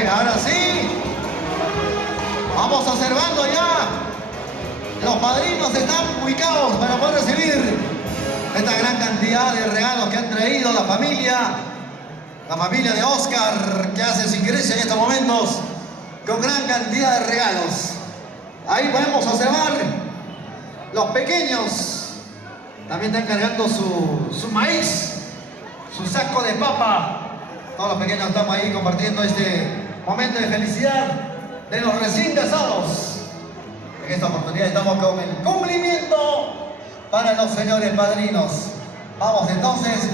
Venga, ahora sí. Vamos observando ya. Los padrinos están ubicados para poder recibir esta gran cantidad de regalos que han traído la familia de Oscar, que hace su ingreso en estos momentos con gran cantidad de regalos. Ahí podemos observar los pequeños. También están cargando su maíz, su saco de papa. Todos los pequeños estamos ahí compartiendo este momento de felicidad de los recién casados. En esta oportunidad estamos con el cumplimiento para los señores padrinos. Vamos entonces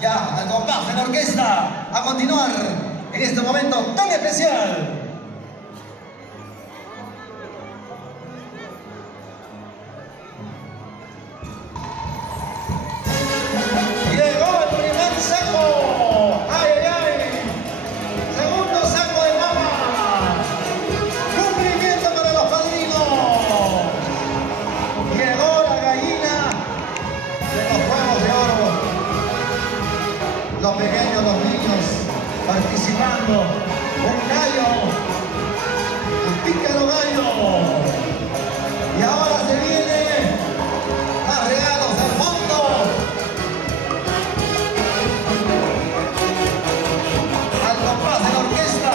ya al compás de la orquesta a continuar en este momento tan especial. Llegó el primer saco. ¡Ay, ay, ay! Segundo saco de papa. Cumplimiento para los padrinos. Llegó la gallina de los huevos de oro. Los pequeños, los niños participando. Un gallo. Un pícaro gallo. Y ahora se viene más regalos al fondo. Al compás de la orquesta.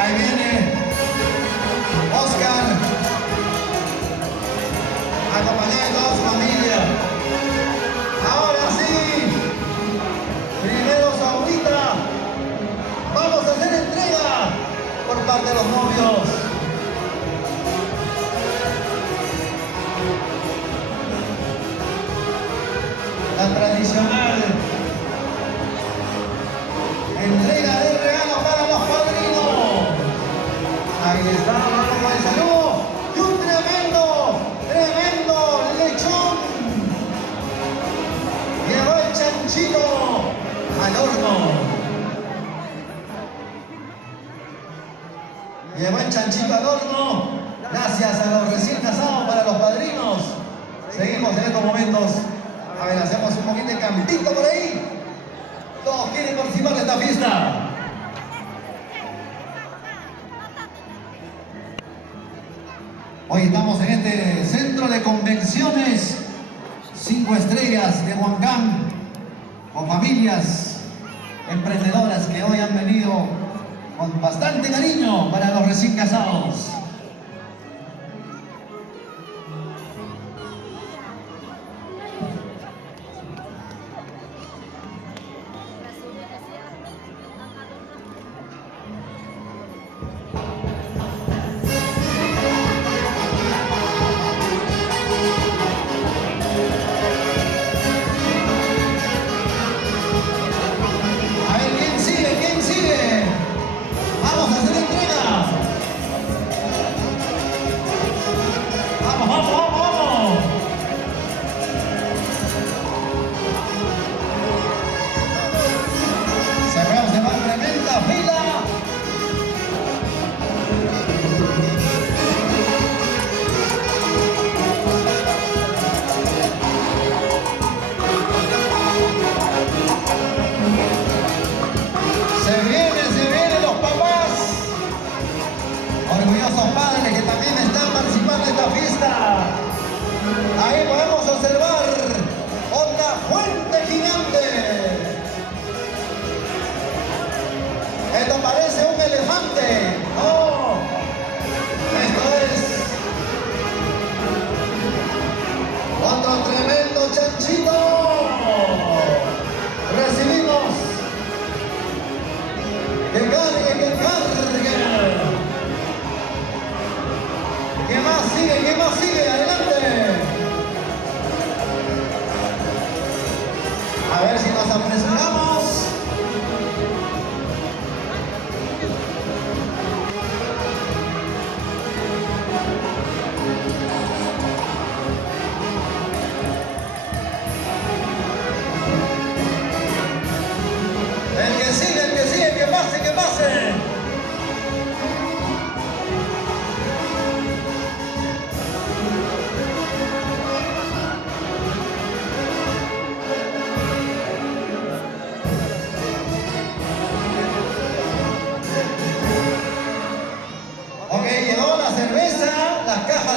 Ahí viene Oscar, acompañado de toda su familia. Ahora sí, primero Saurita, vamos a hacer entrega por parte de los novios. La tradicional entrega de regalos para los padrinos. Ahí está, vamos con el saludo. Y un tremendo lechón. Llegó el chanchito al horno. Llegó el chanchito al horno. Gracias a los recién casados para los padrinos. Seguimos en estos momentos. A ver, hacemos un poquito de cantito por ahí. Todos quieren participar de esta fiesta. Hoy estamos en este centro de convenciones 5 estrellas de Huancán, con familias emprendedoras que hoy han venido con bastante cariño para los recién casados. A ver, ¿quién sigue? ¿Quién sigue? Vamos a hacer entrega.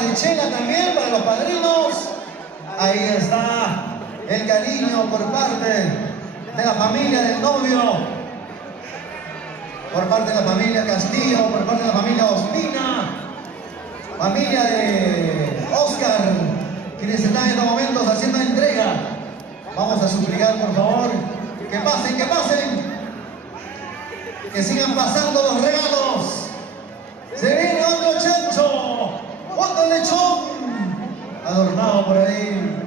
de chela también para los padrinos. Ahí está el cariño por parte de la familia del novio, por parte de la familia Castillo, por parte de la familia Ospina, familia de Oscar, quienes están en estos momentos haciendo entrega. Vamos a suplicar, por favor, que pasen, que sigan pasando los regalos. Se viene otro chancho, otro lechón, adornado por ahí.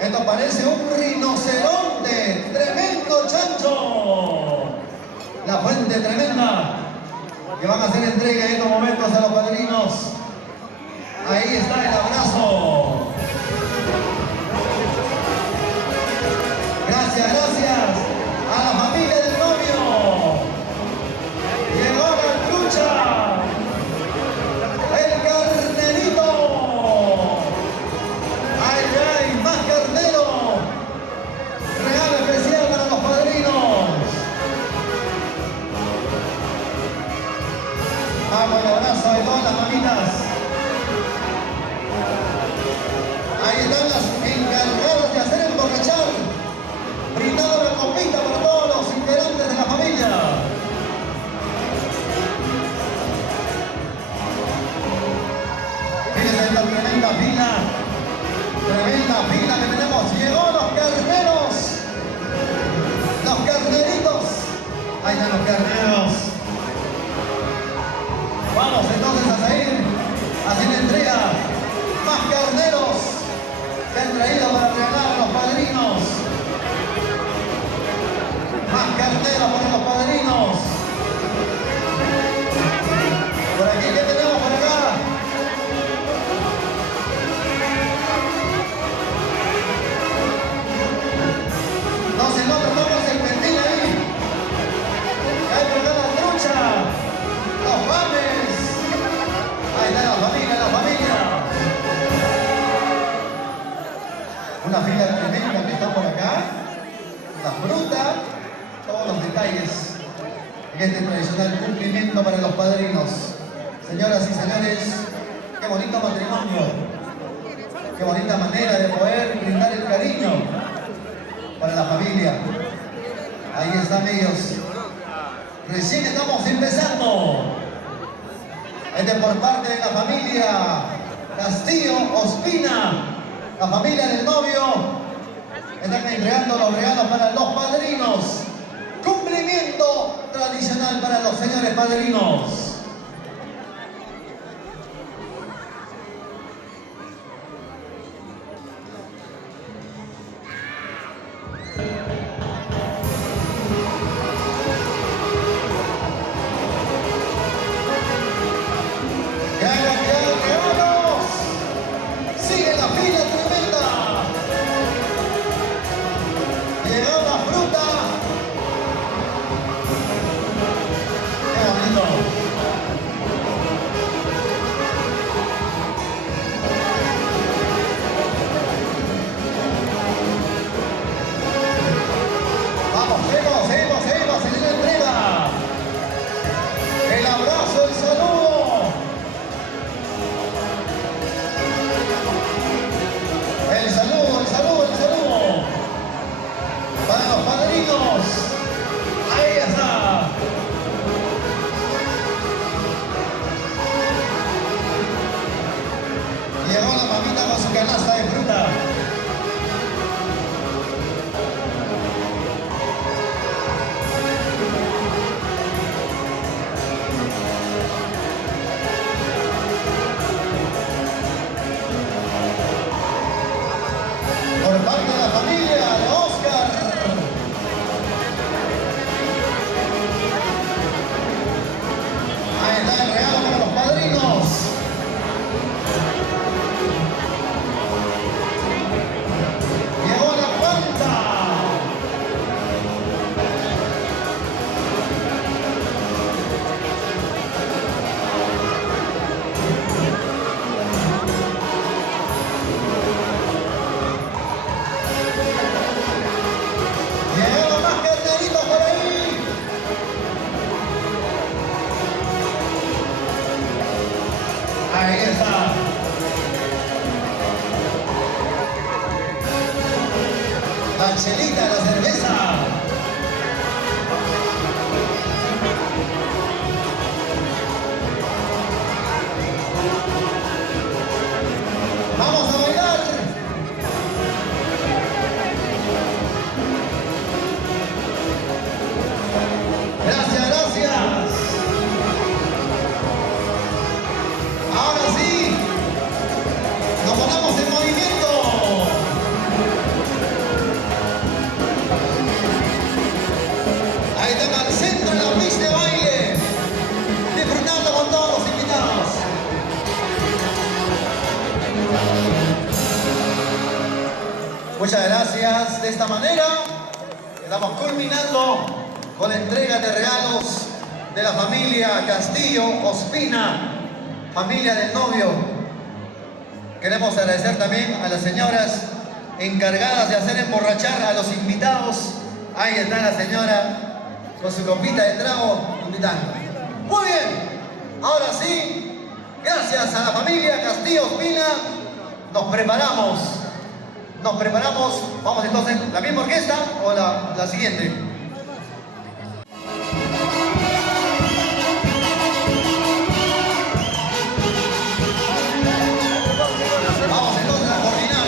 Esto parece un rinoceronte, tremendo chancho. La fuente tremenda, que van a hacer entrega en estos momentos a los padrinos. Ahí está el abrazo. Gracias a la familia del novio. Llegó la trucha, el carnerito. ¡Ay, más carnero! Regalo especial para los padrinos. Vamos, el abrazo de todas las mamitas. Ahí están las encargadas de hacer emborrachar, brindando la copita para todos los integrantes de la familia. Fíjense esta tremenda fila que tenemos. Llegó los carneros, los carneritos. Ahí están los carneros. Vamos entonces a seguir haciendo entrega. Más carneros que han traído para regalar a los padrinos. Más carneros para los padrinos. Por aquí, ¿qué tenemos por acá? No se nota, estamos el pentín ahí. Hay por acá la trucha, los panes. Ahí está la familia, Una fila tremenda que está por acá. La fruta, todos los detalles en este tradicional cumplimiento para los padrinos. Señoras y señores, qué bonito matrimonio. Qué bonita manera de poder brindar el cariño para la familia. Ahí están ellos. Recién estamos empezando. Este por parte de la familia Castillo Ospina, la familia del novio. Están entregando los regalos para los padrinos. Cumplimiento tradicional para los señores padrinos. Muchas gracias. De esta manera estamos culminando con la entrega de regalos de la familia Castillo Ospina, familia del novio. Queremos agradecer también a las señoras encargadas de hacer emborrachar a los invitados. Ahí está la señora con su copita de trago invitando. Muy bien, ahora sí, gracias a la familia Castillo Ospina, nos preparamos, vamos entonces, ¿la misma orquesta o la siguiente? Vamos entonces a coordinar.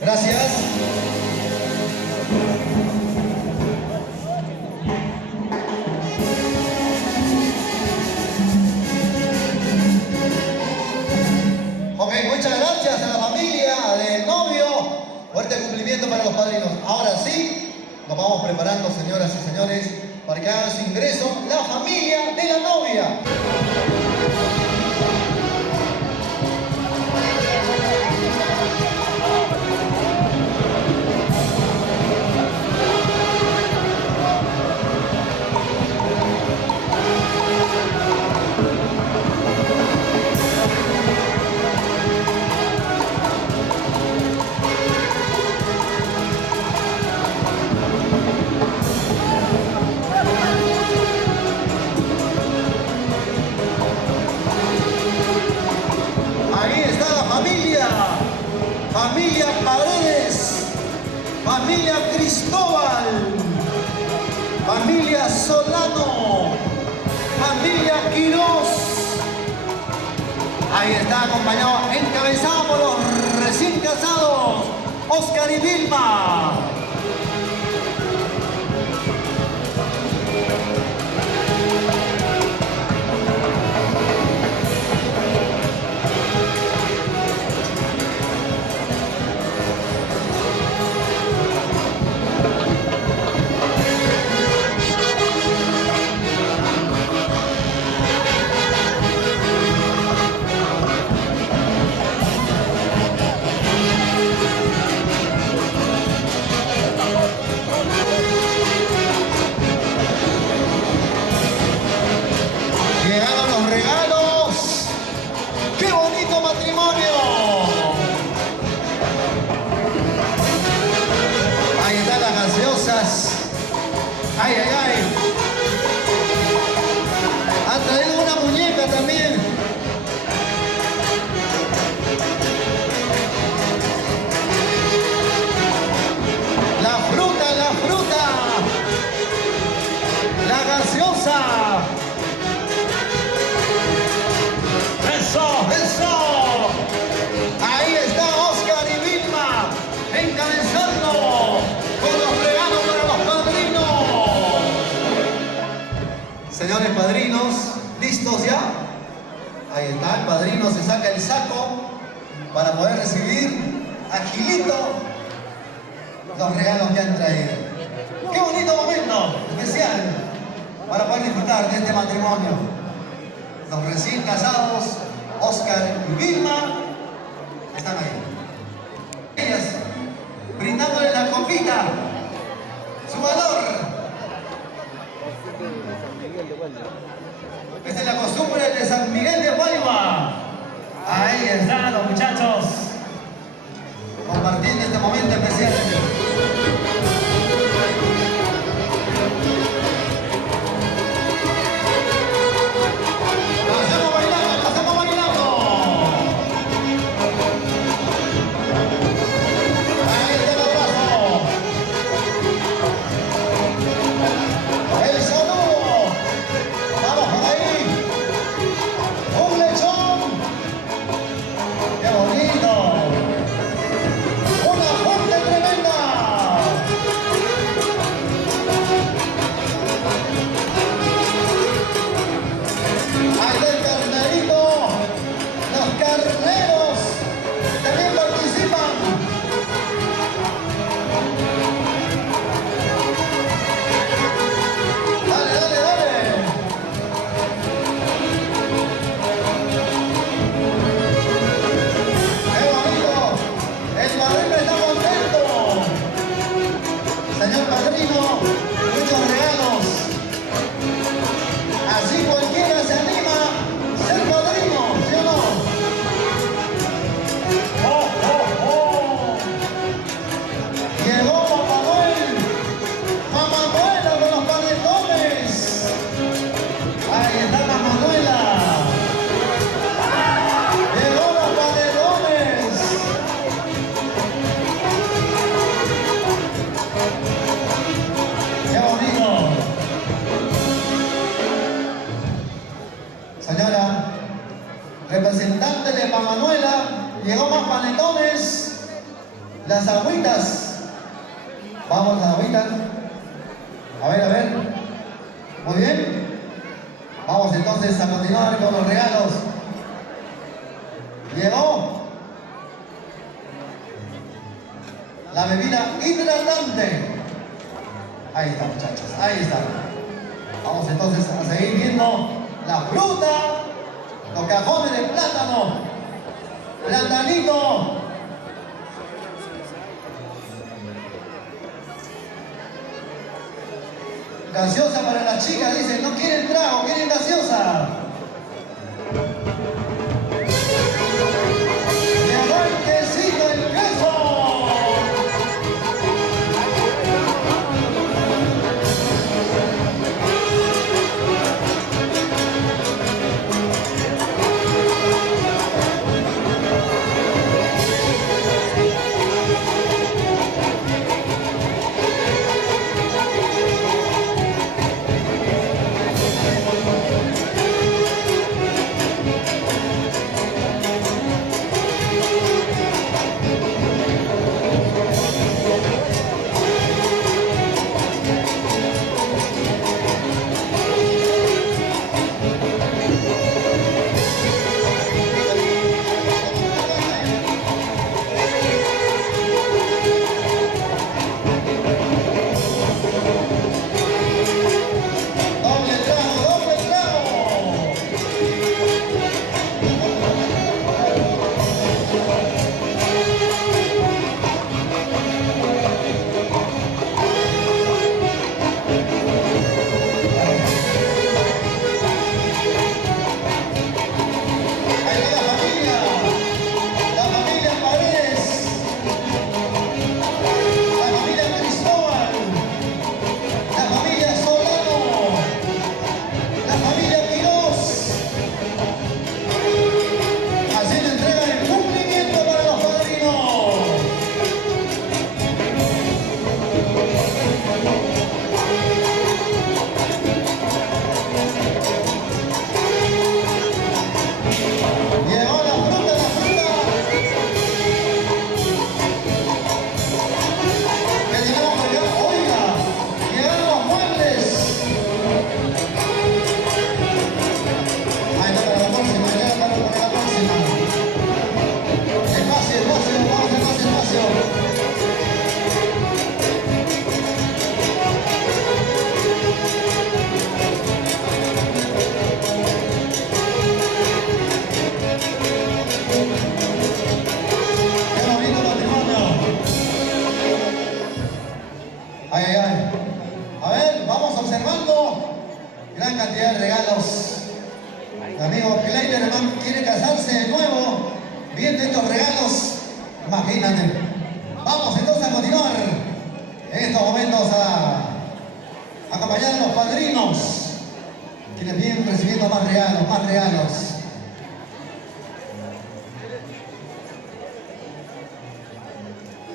Gracias. Ok, muchas gracias a la familia del novio. Fuerte cumplimiento para los padrinos. Ahora sí, nos vamos preparando, señoras y señores, para que hagan su ingreso la familia de la novia. Ahí está la familia, familia Paredes, familia Cristóbal, familia Solano, familia Quirós. Ahí está acompañado, encabezado por los recién casados, Oscar y Vilma. Llegaron los regalos. ¡Qué bonito matrimonio! Ahí están las gaseosas. ¡Ay, ay, ay! Han traído una muñeca también. La fruta, la gaseosa. ¡Eso! Ahí está Oscar y Vilma encabezando con los regalos para los padrinos. Señores padrinos, ¿listos ya? Ahí está, el padrino se saca el saco para poder recibir agilito los regalos que han traído. Qué bonito momento especial para poder disfrutar de este matrimonio. Los recién casados, Oscar y Vilma, están ahí. Ellas, brindándole la copita, su valor. Esta es la costumbre de San Miguel de Guayba. Ahí están los muchachos, compartiendo este momento especial. Señor padrino, muchos regalos. Así cualquiera se anima a ser padrino, ¿sí o no? ¡Oh, oh, oh! Llegó Mamá Manuela con los panetones. Ahí está Mamá Manuela. Llegó los panetones. ¡Qué bonito! Señora, representante de Mamá Manuela, llegó más panetones, las agüitas. Vamos, las agüitas. A ver. Muy bien. Vamos entonces a continuar con los regalos. Llegó la bebida hidratante. Ahí está, muchachos, ahí está. Vamos entonces a seguir viendo la fruta, los cajones de plátano, platanito. Gaseosa para las chicas, dicen, no quieren trago, quieren gaseosa. Llegó el quesito, el queso. Diego Kleiderman quiere casarse de nuevo, viendo estos regalos, imagínate. Vamos entonces a continuar en estos momentos a acompañar a los padrinos, quienes vienen recibiendo más regalos, más regalos.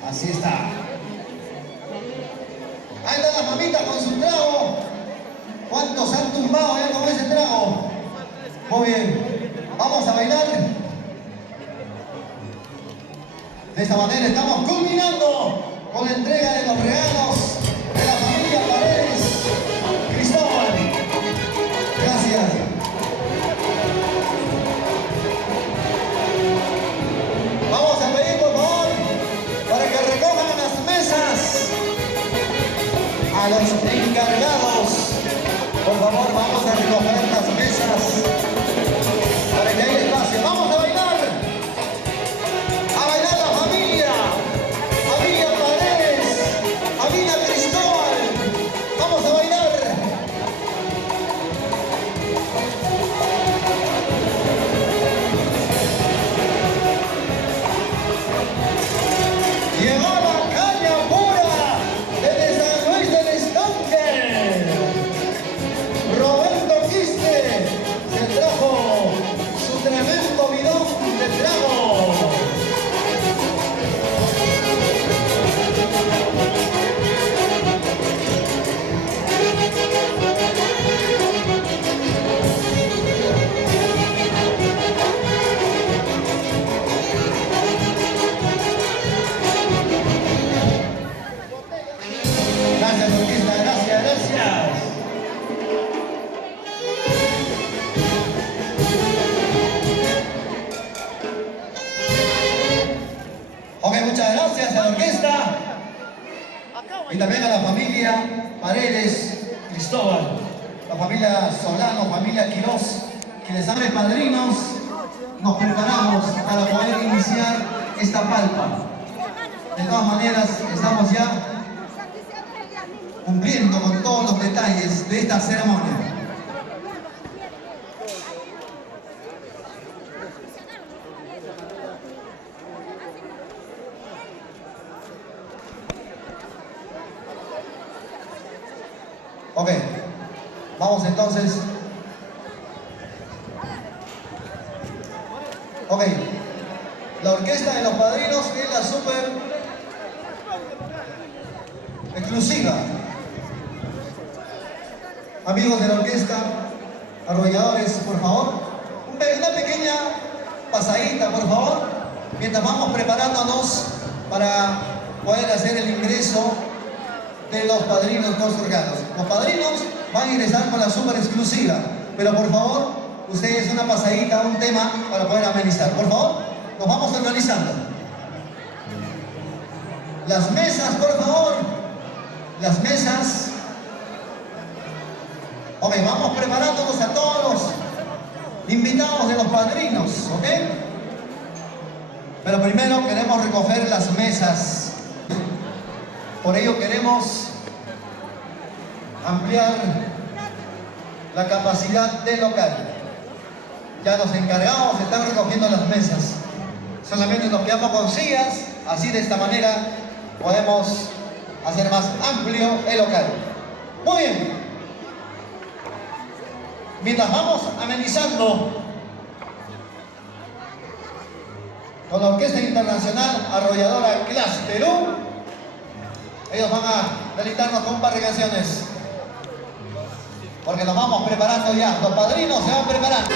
Así está. Ahí están las mamitas con su trago. ¿Cuántos han tumbado ya con ese trago? Muy bien. Vamos a bailar. De esta manera estamos culminando con la entrega de los regalos de la familia Paredes Cristóbal. Gracias. Vamos a pedir, por favor, para que recojan las mesas a los encargados. Por favor, vamos a recoger las mesas para que haya espacio. Vamos a bailar. A bailar la familia. Familia Paredes. Familia Cristóbal. Vamos a bailar. Llegó la caña pura desde San Luis del Estanque. Roberto Quiste se trajo su tremendo bidón de trago. Gracias, orquesta, gracias, gracias. Ok, muchas gracias a la orquesta y también a la familia Paredes Cristóbal, la familia Solano, familia Quirós, quienes son los padrinos. Nos preparamos para poder iniciar esta palpa. De todas maneras, estamos ya cumpliendo con todos los detalles de esta ceremonia. Ok, vamos entonces. Ok, la orquesta de los padrinos es la súper exclusiva. Amigos de la orquesta, arrolladores, por favor, una pequeña pasadita, por favor, mientras vamos preparándonos para poder hacer el ingreso de los padrinos con sus regalos. Los padrinos van a ingresar con la súper exclusiva, pero por favor, ustedes una pasadita, un tema para poder amenizar. Por favor, nos vamos organizando. Las mesas, por favor, las mesas. Ok, vamos preparándonos a todos los invitados de los padrinos, ¿ok? Pero primero queremos recoger las mesas. Por ello queremos ampliar la capacidad del local. Ya los encargados están recogiendo las mesas. Solamente nos quedamos con sillas, así de esta manera podemos hacer más amplio el local. Muy bien. Mientras vamos amenizando con la Orquesta Internacional Arrolladora Class Perú, ellos van a deleitarnos con un par de canciones, porque nos vamos preparando ya, los padrinos se van preparando.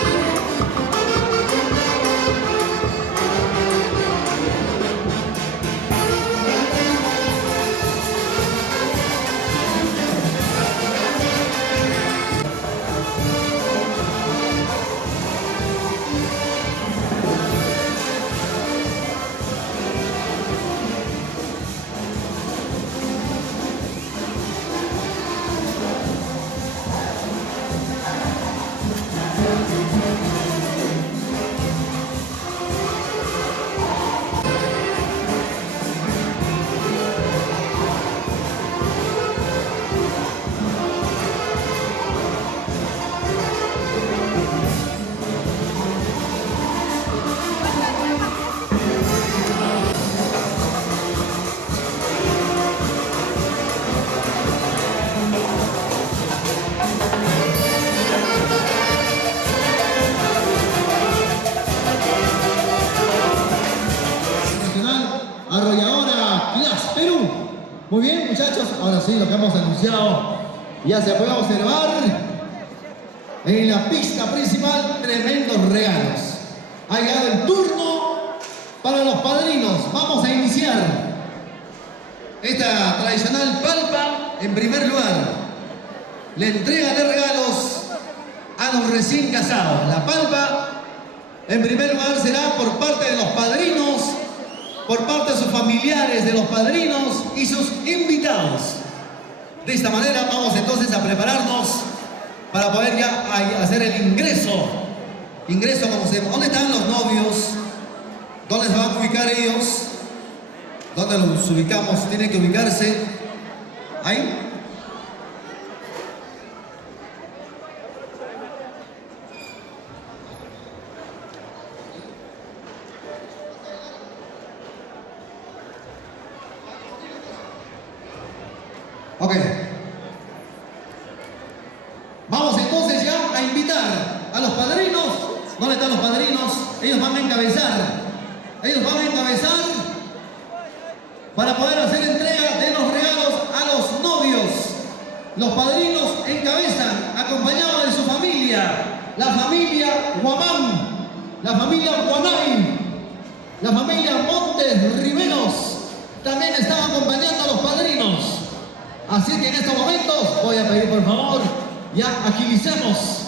Muy bien, muchachos, ahora sí, lo que hemos anunciado ya se puede observar en la pista principal, tremendos regalos. Ha llegado el turno para los padrinos. Vamos a iniciar esta tradicional palpa. En primer lugar, la entrega de regalos a los recién casados. La palpa, en primer lugar, será por parte de los padrinos, por parte de sus familiares, de los padrinos y sus invitados. De esta manera vamos entonces a prepararnos para poder ya hacer el ingreso. Ingreso, como se... ¿Dónde están los novios? ¿Dónde se van a ubicar ellos? ¿Dónde los ubicamos? Tienen que ubicarse ahí. Ok. Vamos entonces ya a invitar a los padrinos. ¿Dónde están los padrinos? Ellos van a encabezar. Ellos van a encabezar para poder hacer entrega de los regalos a los novios. Los padrinos encabezan, acompañados de su familia. La familia Guamán, la familia Guanay, la familia Montes Riveros también están acompañando a los padrinos. Así que en estos momentos voy a pedir por favor, ya agilicemos.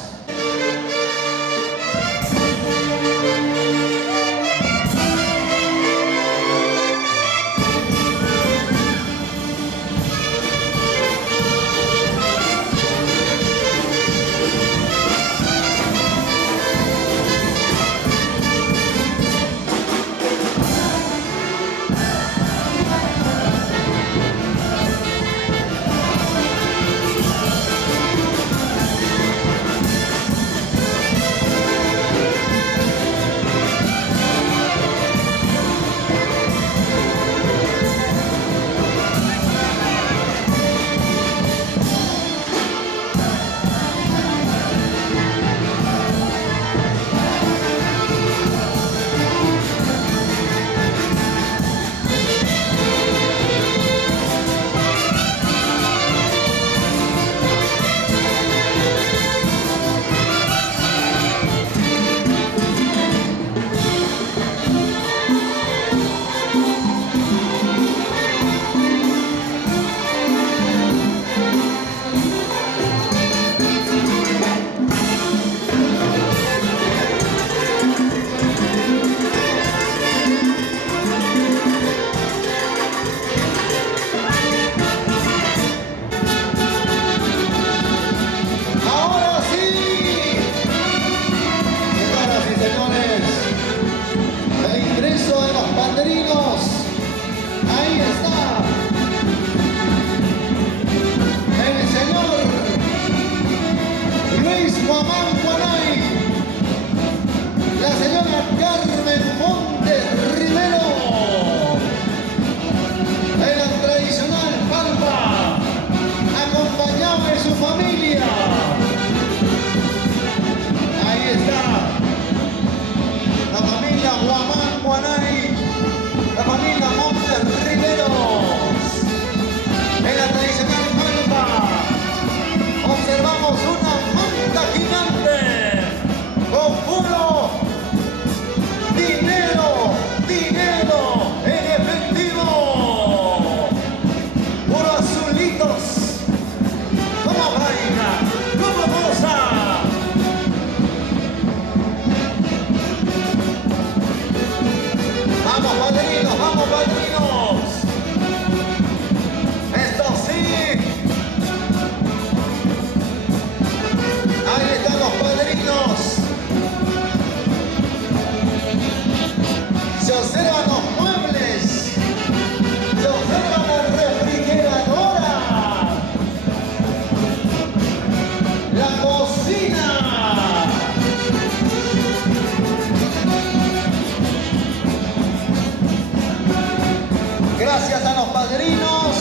Gracias a los padrinos.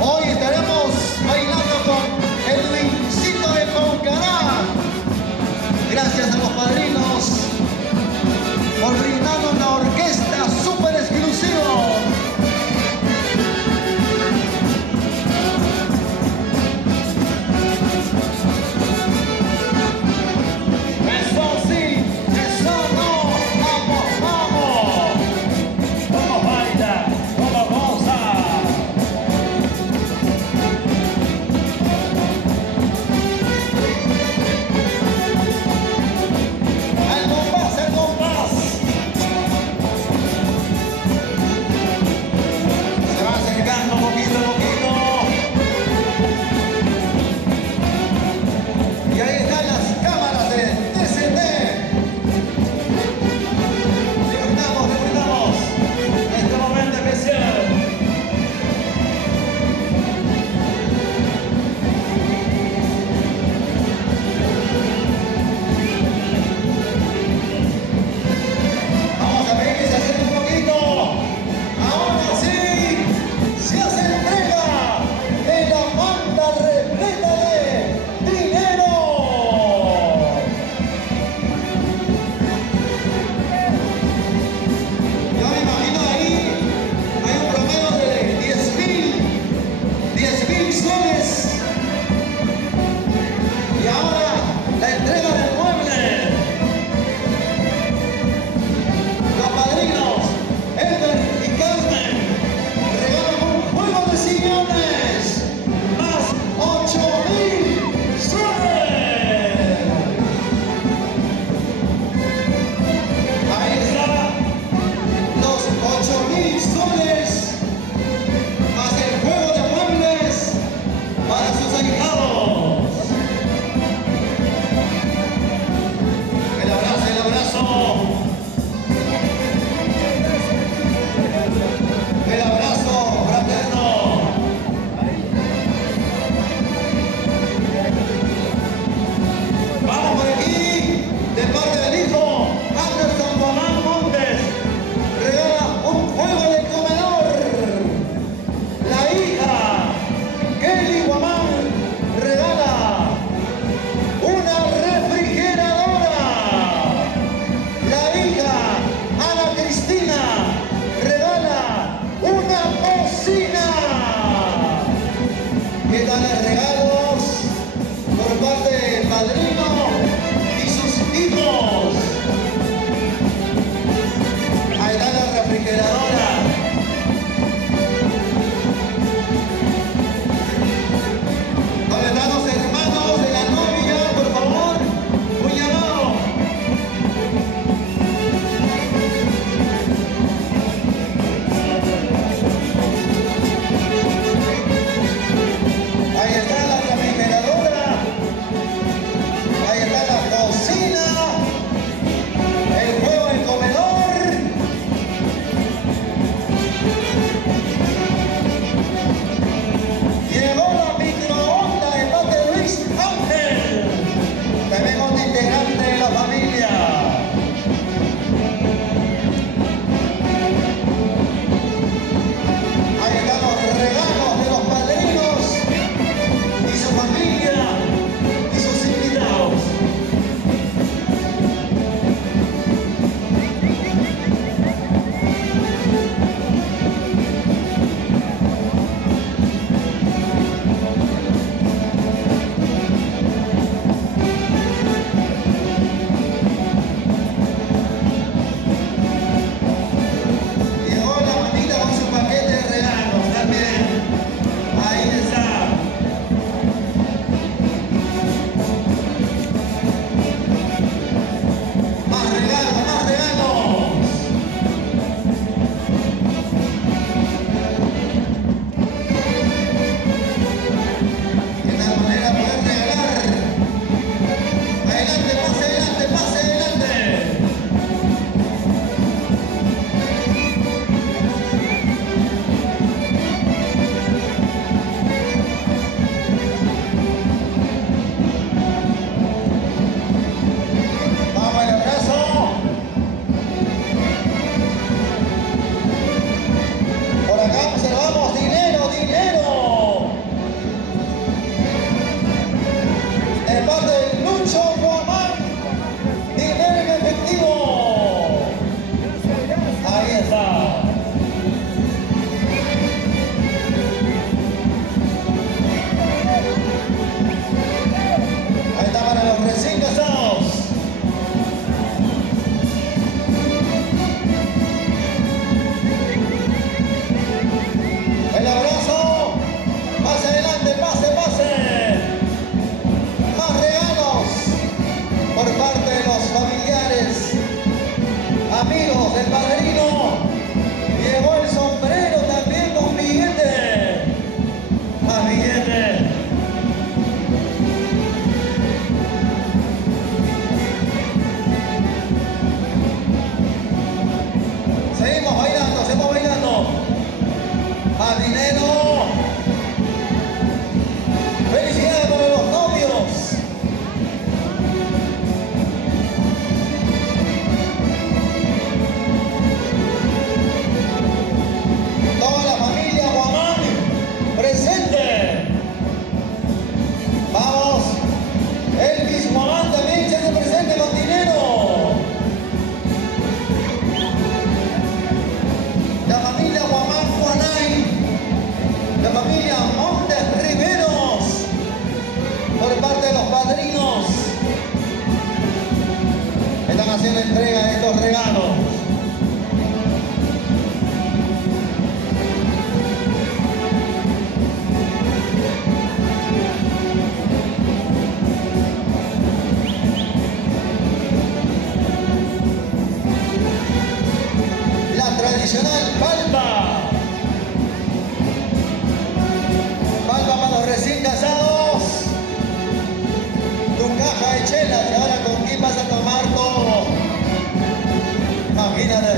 Hoy estaremos bailando con el Vincito de Paucará. Gracias a los padrinos por brindarnos una orquesta súper exclusiva. Están haciendo entrega de estos regalos. La tradicional palma. Palma para los recién casados. Tu caja de chelas y ahora con quién vas a tomar todo. Imagínate.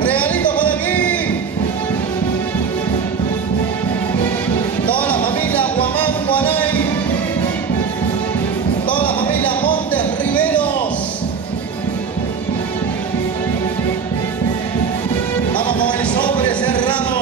Regalito por aquí. Toda la familia Guamán Guanay. Toda la familia Montes Riveros. Vamos con el sobre cerrado.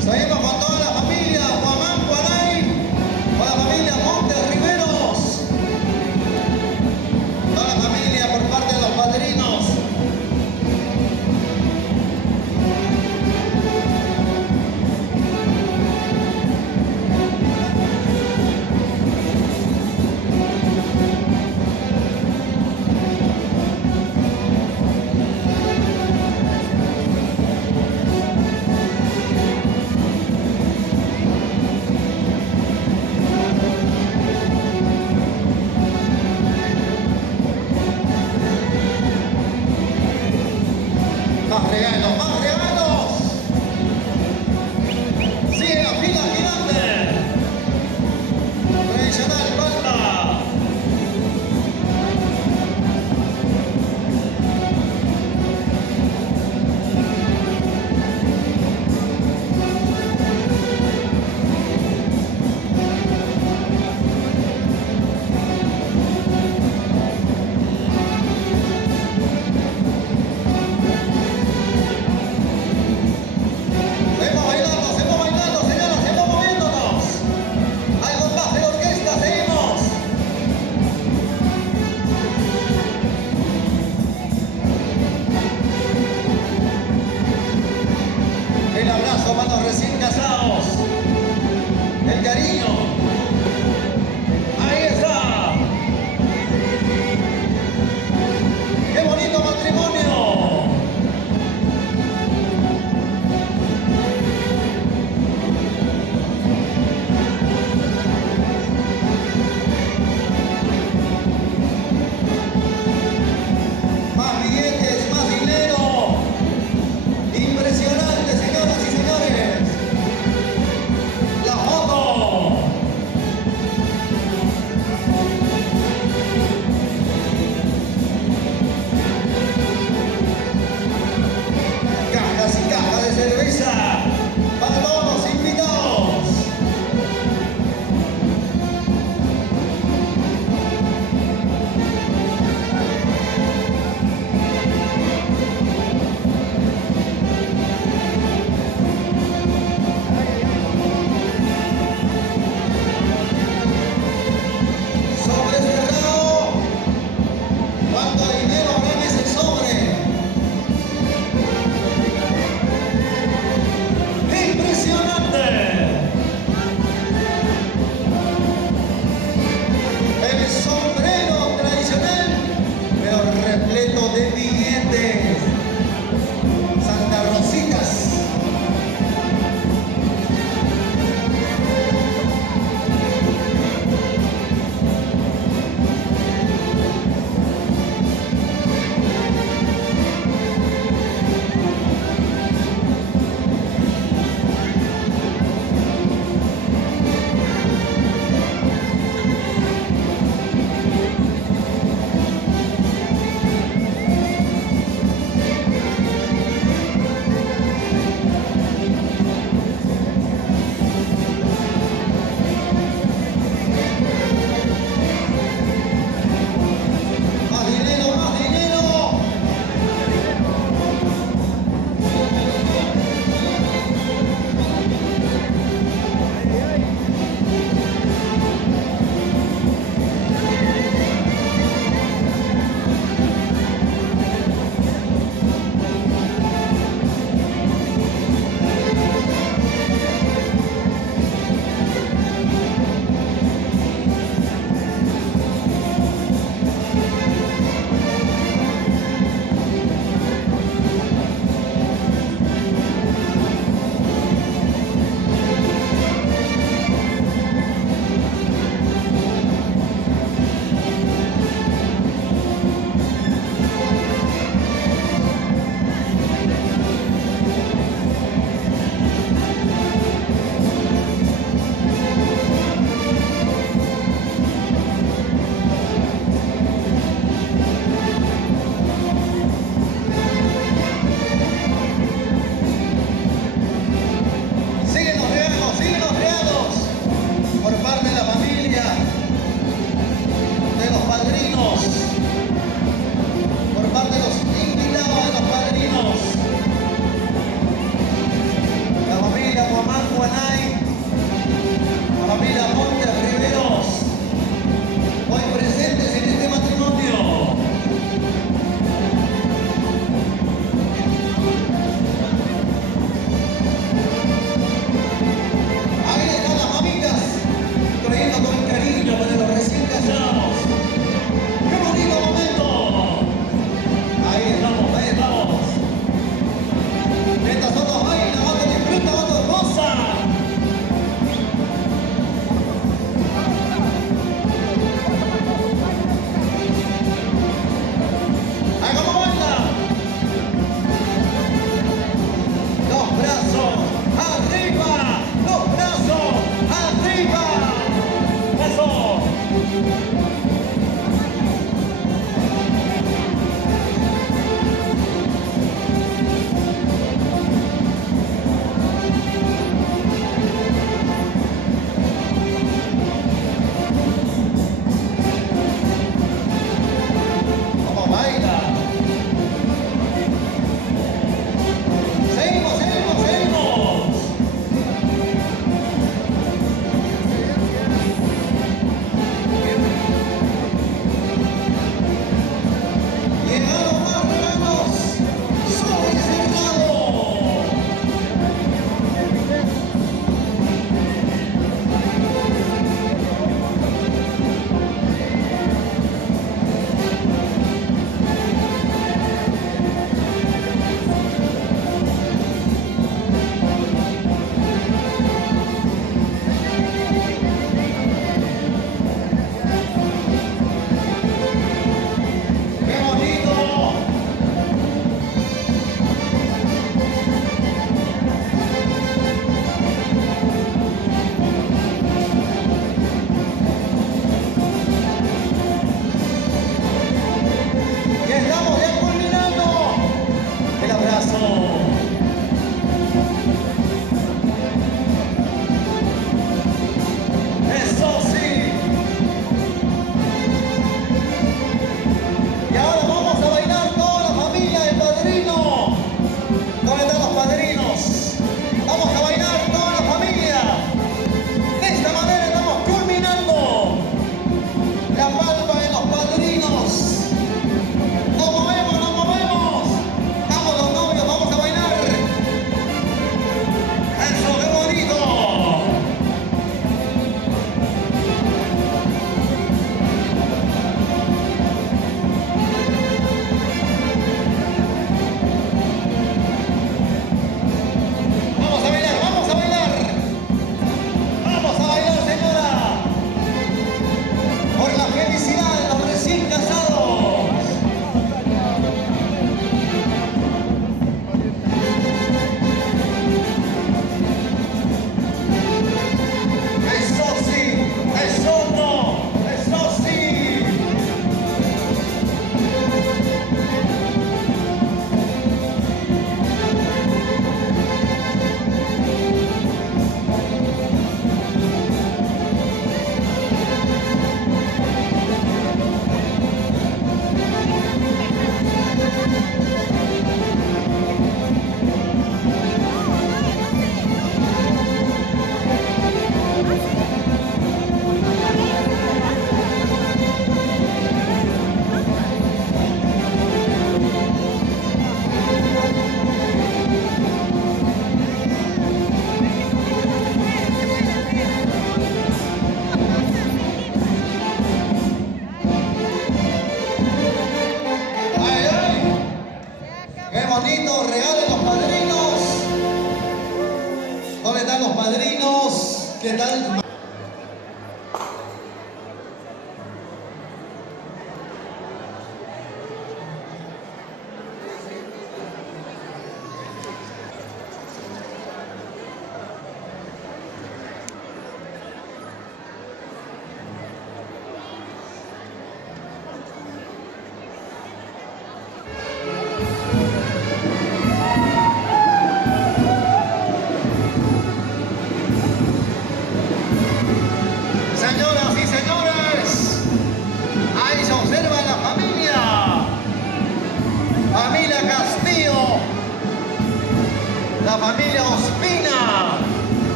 Seguimos con toda la familia Guamán Guanay, con la familia Montes Riveros, toda la familia por parte de los padrinos. Más regalos, más regalos. Sigue la fila gigante. Tradicional Palma. Seguimos bailando, señoras, seguimos moviéndonos. Algo más de la orquesta, seguimos. El abrazo para los recién casados. El cariño. Ahí está. ¡Qué bonito matrimonio! Más billetes, más dinero. Impresionante, señoras y señores. La foto.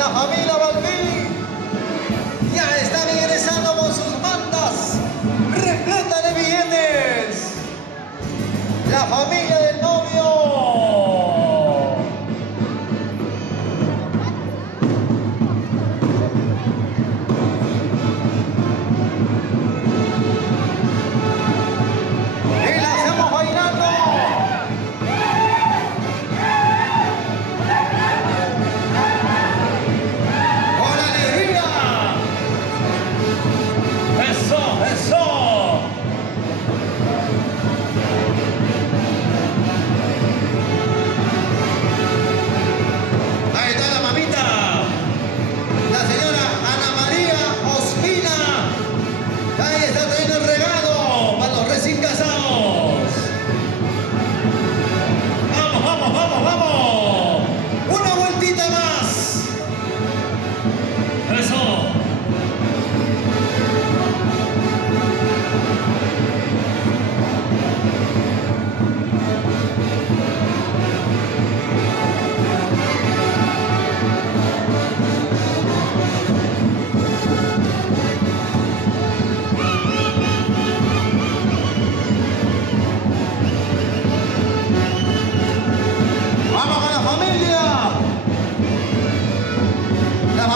La familia Balbín ya están ingresando con sus mantas repletas de billetes. La familia del novio. Y la hacemos bailando.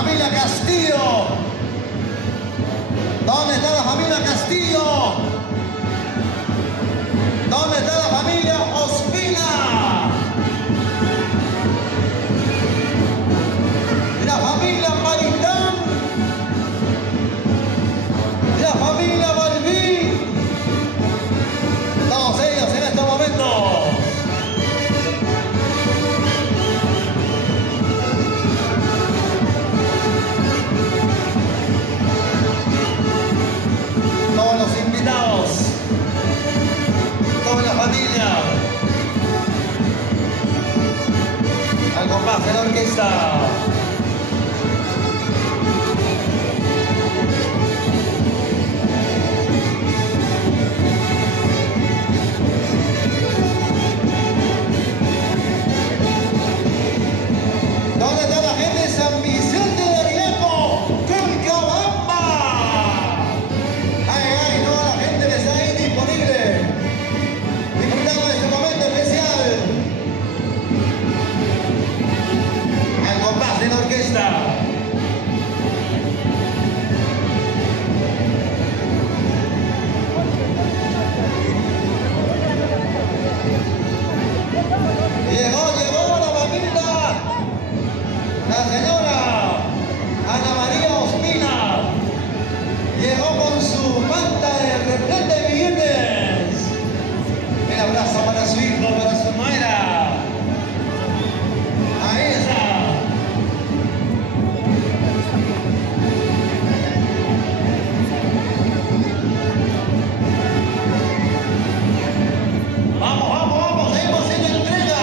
Familia Castillo. ¿Dónde está la familia Castillo? ¿Dónde está la familia Ospina? La familia Maritán. La familia Balbín. Todos ellos en este momento. Todos los invitados, toda la familia, al compás de la orquesta. ¿Dónde está la gente de San Vicente de Arileco? ¡Cochabamba! Toda la gente que está ahí disponible, disfrutando de este momento especial, al compás de la orquesta. Llegó la familia, la señora Ana María Ospina. Llegó con su manta de repleta de billetes. El abrazo para su hijo, para su nuera. Ahí está. Vamos, seguimos haciendo entrega.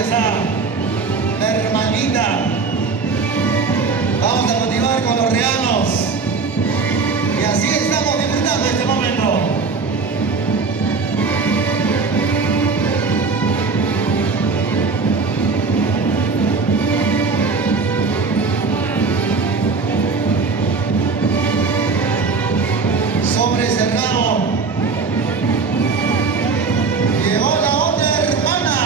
está la hermanita. Vamos a continuar con los regalos. Y así estamos disfrutando este momento. Sobre cerrado. Llegó la otra hermana.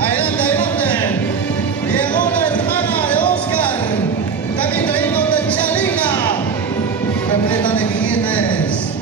Adelante, adelante. Llegó la hermana de Oscar. También trayendo de Chalina. Repleta de billetes.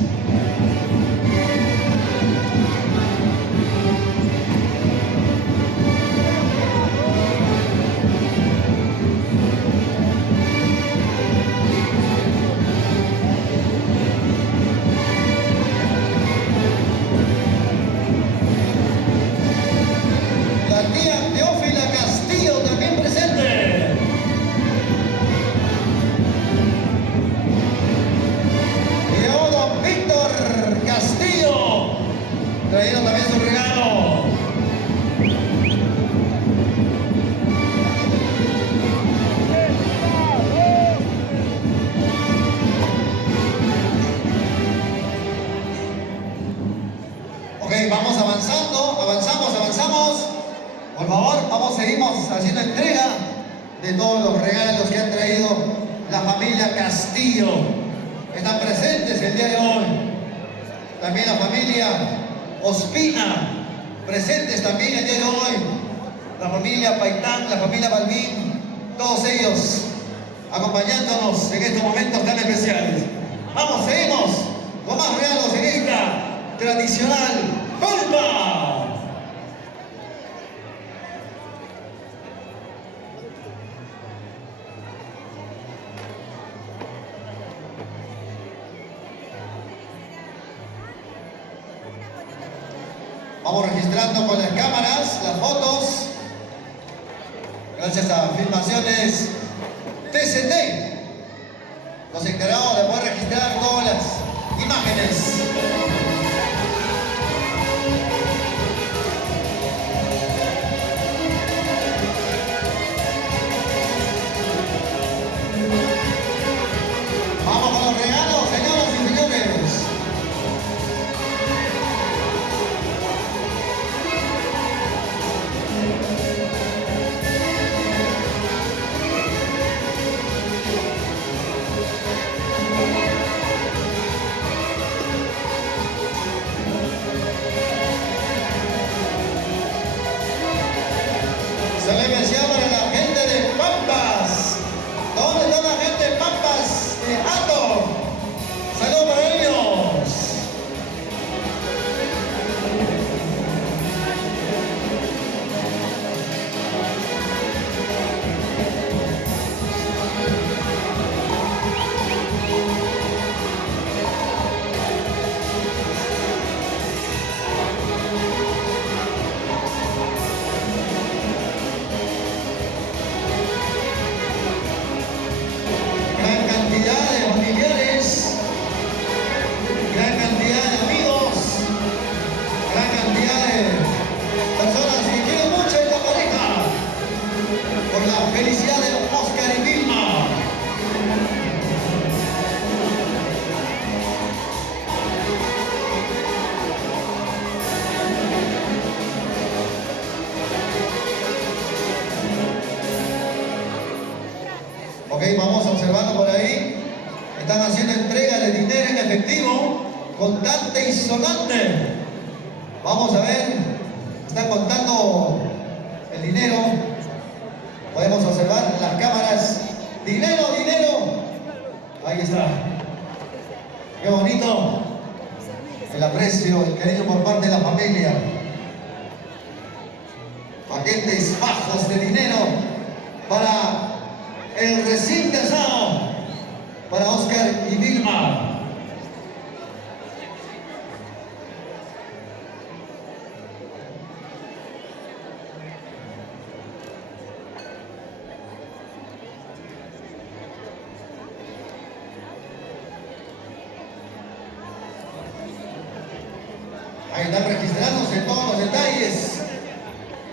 La tía Teófila Castillo también presente. Llegó don Víctor Castillo, trayendo también su regalo. Ok, vamos avanzando, avanzamos. Por favor, seguimos haciendo entrega de todos los regalos que han traído la familia Castillo. Están presentes el día de hoy. También la familia Ospina, presentes también el día de hoy. La familia Paitán, la familia Balbín, todos ellos acompañándonos en estos momentos tan especiales. Vamos, seguimos con más regalos en esta tradicional palma. Vamos registrando con las cámaras, las fotos, gracias a Filmaciones TCT, los encargados de poder registrar todas las imágenes. Vamos con los regalos, señoras y señores. Se le menciona a la gente de Pampas. ¿Dónde está la gente de Pampas? De Hato. Saludos para ellos. Gran cantidad de familiares, gran cantidad de amigos, gran cantidad de personas que quieren mucho a esta pareja por la felicidad de Oscar y Vilma. Ok, vamos observando por ahí. Están haciendo entrega de dinero en efectivo, contante y sonante. Vamos a ver, están contando el dinero. Podemos observar en las cámaras. Dinero, dinero. Ahí está. Qué bonito el aprecio, el cariño por parte de la familia. Paquetes bajos de dinero para el recién casado, para Oscar y Vilma. Ahí están registrándose todos los detalles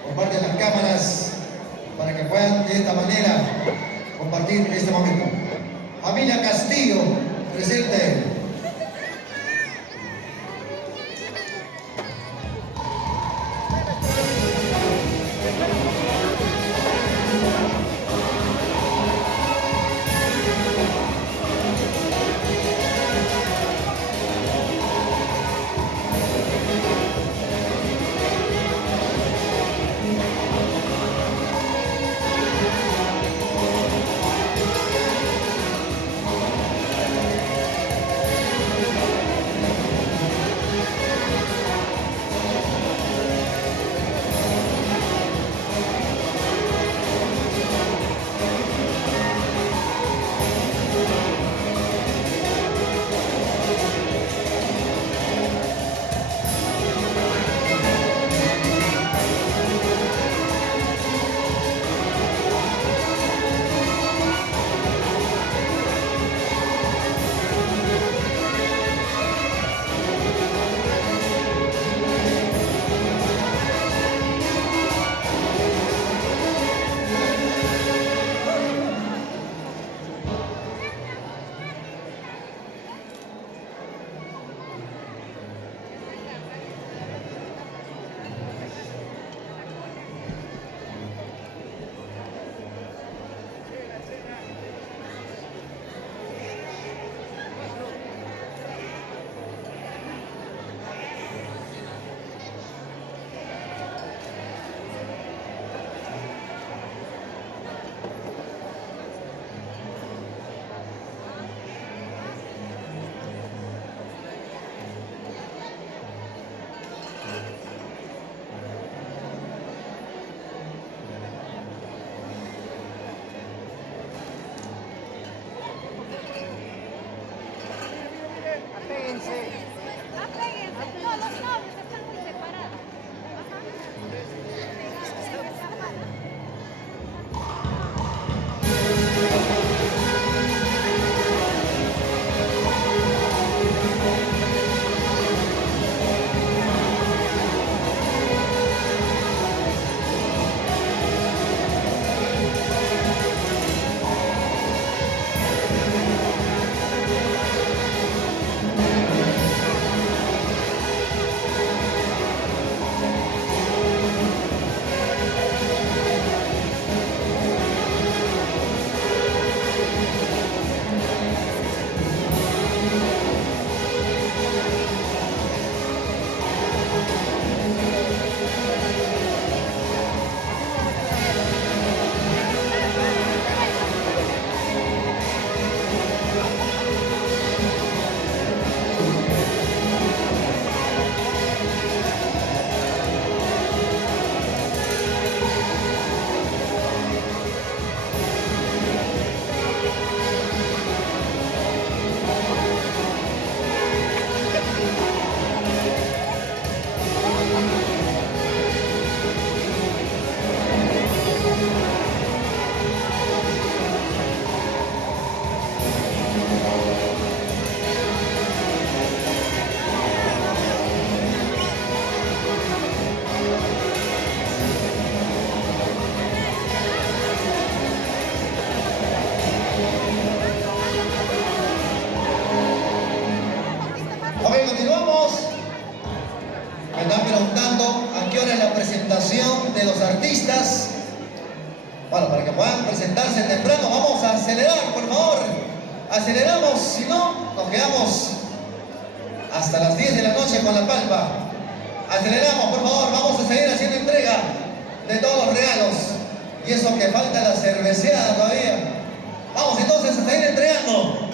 por parte de las cámaras para que puedan de esta manera compartir este momento. Familia Castillo, presente. De los artistas. Bueno, para que puedan presentarse temprano, vamos a acelerar, por favor. Aceleramos, si no, nos quedamos hasta las 10 de la noche con la palpa. Aceleramos, por favor, vamos a seguir haciendo entrega de todos los regalos. Y eso que falta la cerveceada todavía. Vamos entonces a seguir entregando.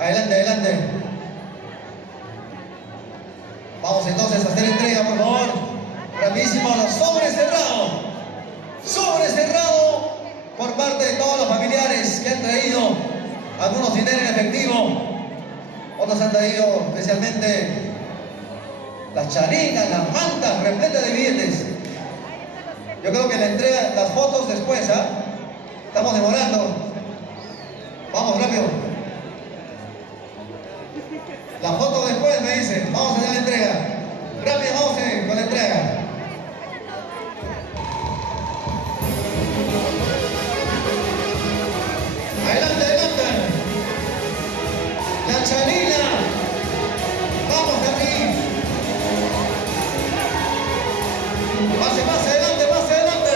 Adelante, adelante. Vamos entonces a hacer entrega, por favor. Rapidísimo, los sobres cerrados. Sobre cerrado por parte de todos los familiares que han traído algunos dinero en efectivo. Otros han traído especialmente las charinas, las mantas repletas de billetes. Yo creo que la entrega, las fotos después, ¿ah? Estamos demorando. Vamos rápido. La foto después me dicen. Vamos a hacer la entrega. Pase más adelante, más adelante.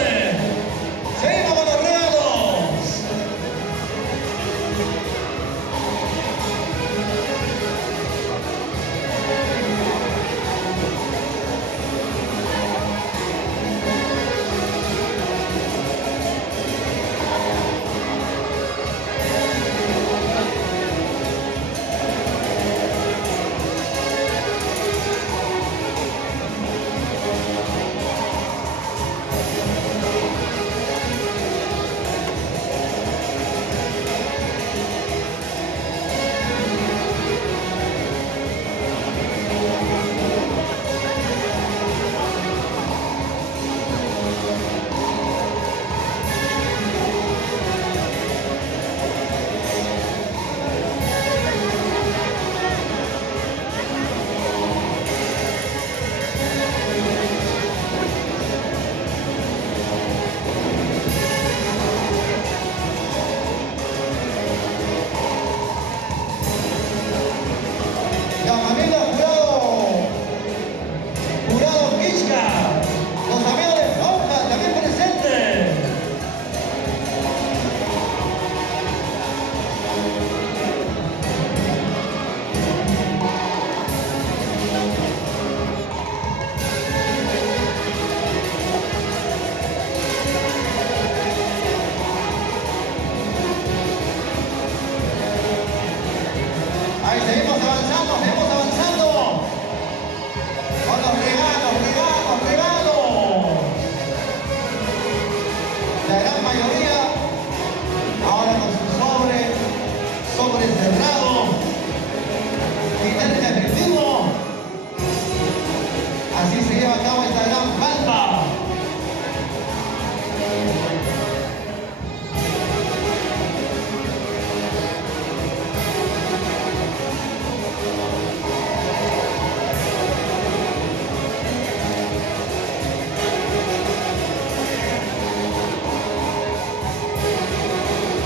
Seguimos con los regalos. La familia Jurado Kichka, los amigos de Fauca también presentes. Ahí seguimos avanzando, seguimos avanzando. Con los regalos, regalos, regalos. La gran mayoría ahora con su sobre cerrado, dinero efectivo. Así se lleva a cabo esta gran palpa.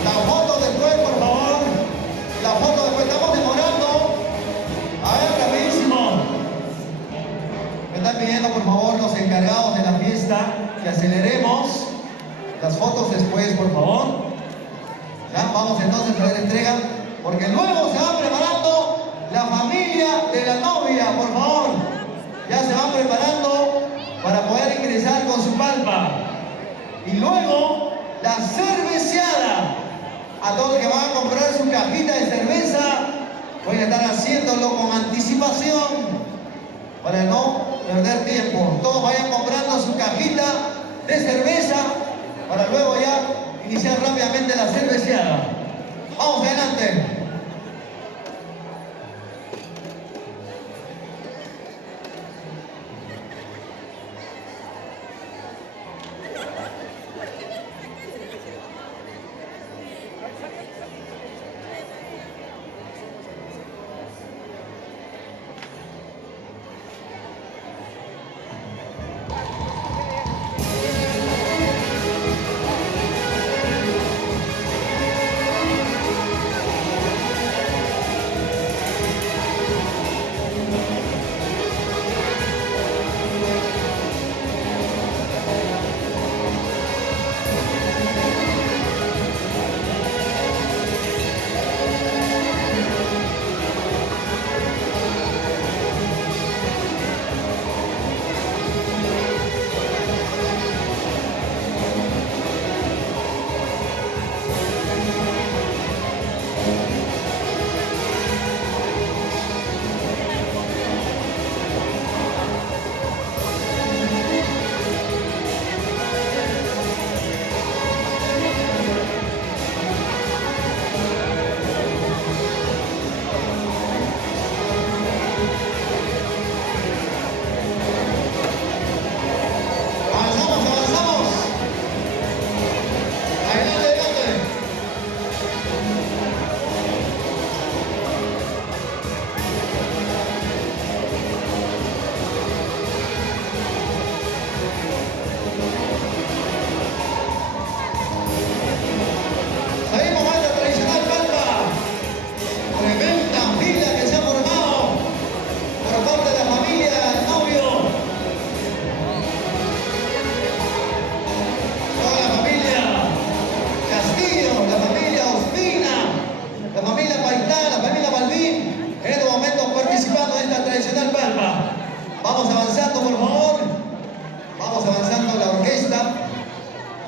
La foto después, por favor. La foto después, estamos demorando. A ver, rapidísimo. Me están pidiendo, por favor, los encargados de la fiesta que aceleremos. Las fotos después, por favor. Ya, vamos entonces a ver entrega. Porque luego se va preparando la familia de la novia, por favor. Ya se van preparando para poder ingresar con su palpa. Y luego, la cerveceada. A todos los que van a comprar su cajita de cerveza, voy a estar haciéndolo con anticipación para no perder tiempo. Todos vayan comprando su cajita de cerveza para luego ya iniciar rápidamente la cerveceada. Vamos adelante.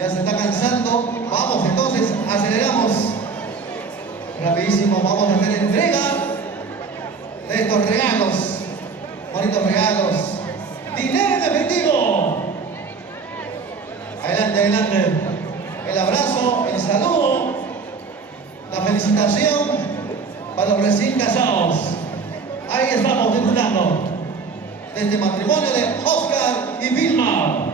Ya se está cansando. Vamos, entonces, aceleramos. Rapidísimo, vamos a hacer entrega de estos regalos. Bonitos regalos. Dinero en efectivo. Adelante, adelante. El abrazo, el saludo, la felicitación para los recién casados. Ahí estamos disfrutando de este matrimonio de Oscar y Vilma.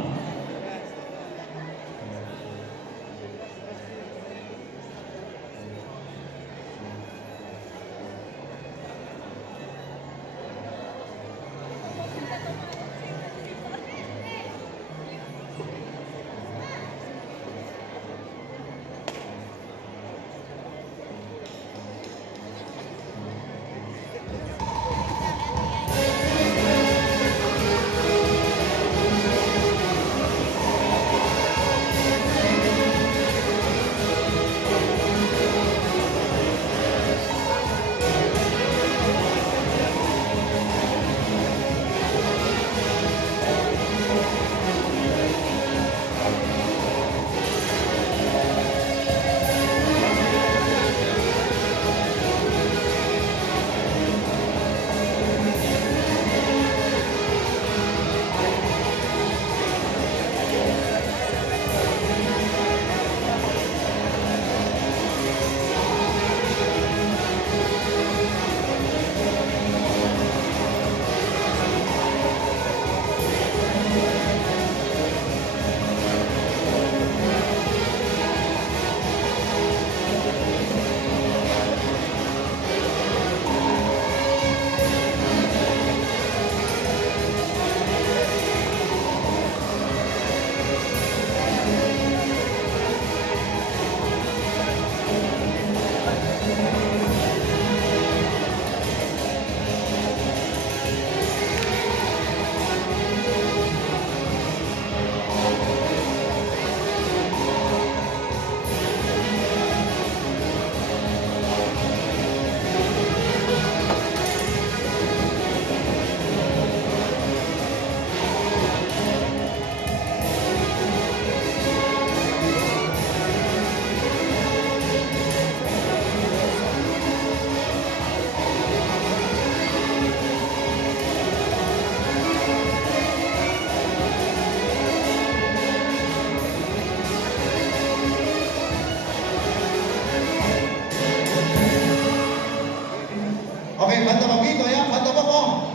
Ok, falta poquito ya, falta poco.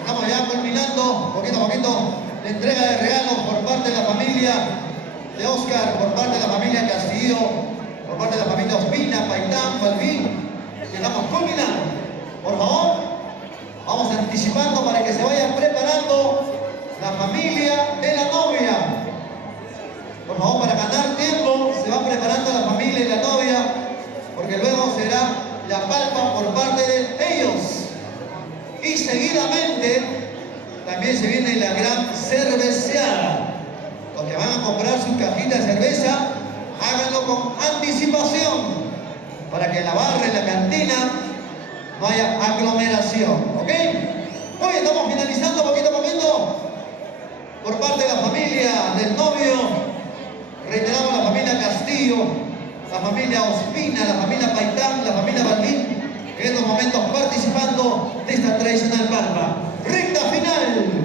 Estamos ya culminando, poquito a poquito, la entrega de regalos por parte de la familia de Oscar, por parte de la familia Castillo, por parte de la familia Ospina, Paitán, Balbín. Estamos culminando. Por favor, vamos anticipando para que se vayan preparando la familia de la novia. Por favor, para ganar tiempo, se va preparando la familia y la novia, porque luego será la palma por parte de ellos. Y seguidamente también se viene la gran cerveceada. Los que van a comprar su cajita de cerveza, háganlo con anticipación para que en la barra, en la cantina, no haya aglomeración. ¿Ok? Hoy estamos finalizando poquito a poquito por parte de la familia del novio. Reiteramos la familia Castillo, la familia Ospina, la familia Paitán, la familia Balbín, en estos momentos participando de esta tradicional palma. Recta final.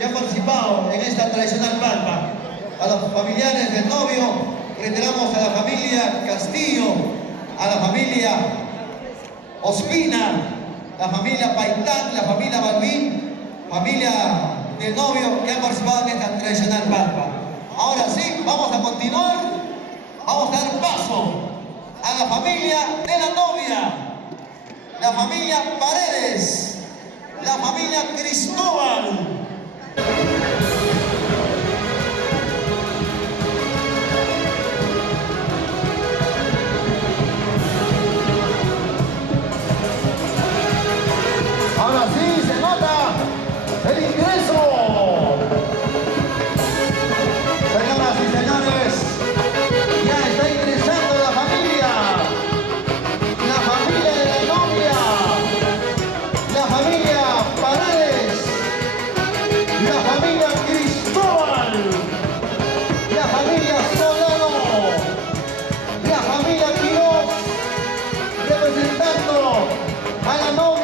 que han participado en esta tradicional palma. A los familiares del novio, reiteramos a la familia Castillo, a la familia Ospina, la familia Paitán, la familia Balbín, familia del novio que han participado en esta tradicional palma. Ahora sí, vamos a continuar, vamos a dar paso a la familia de la novia, la familia Paredes, la familia Cristóbal. Ahora sí se nota el ingreso. Señoras y señores, ya está ingresando la familia de la novia, la familia Paredes, la familia Cristóbal, la familia Solano, la familia Quiroz, representando a la novia.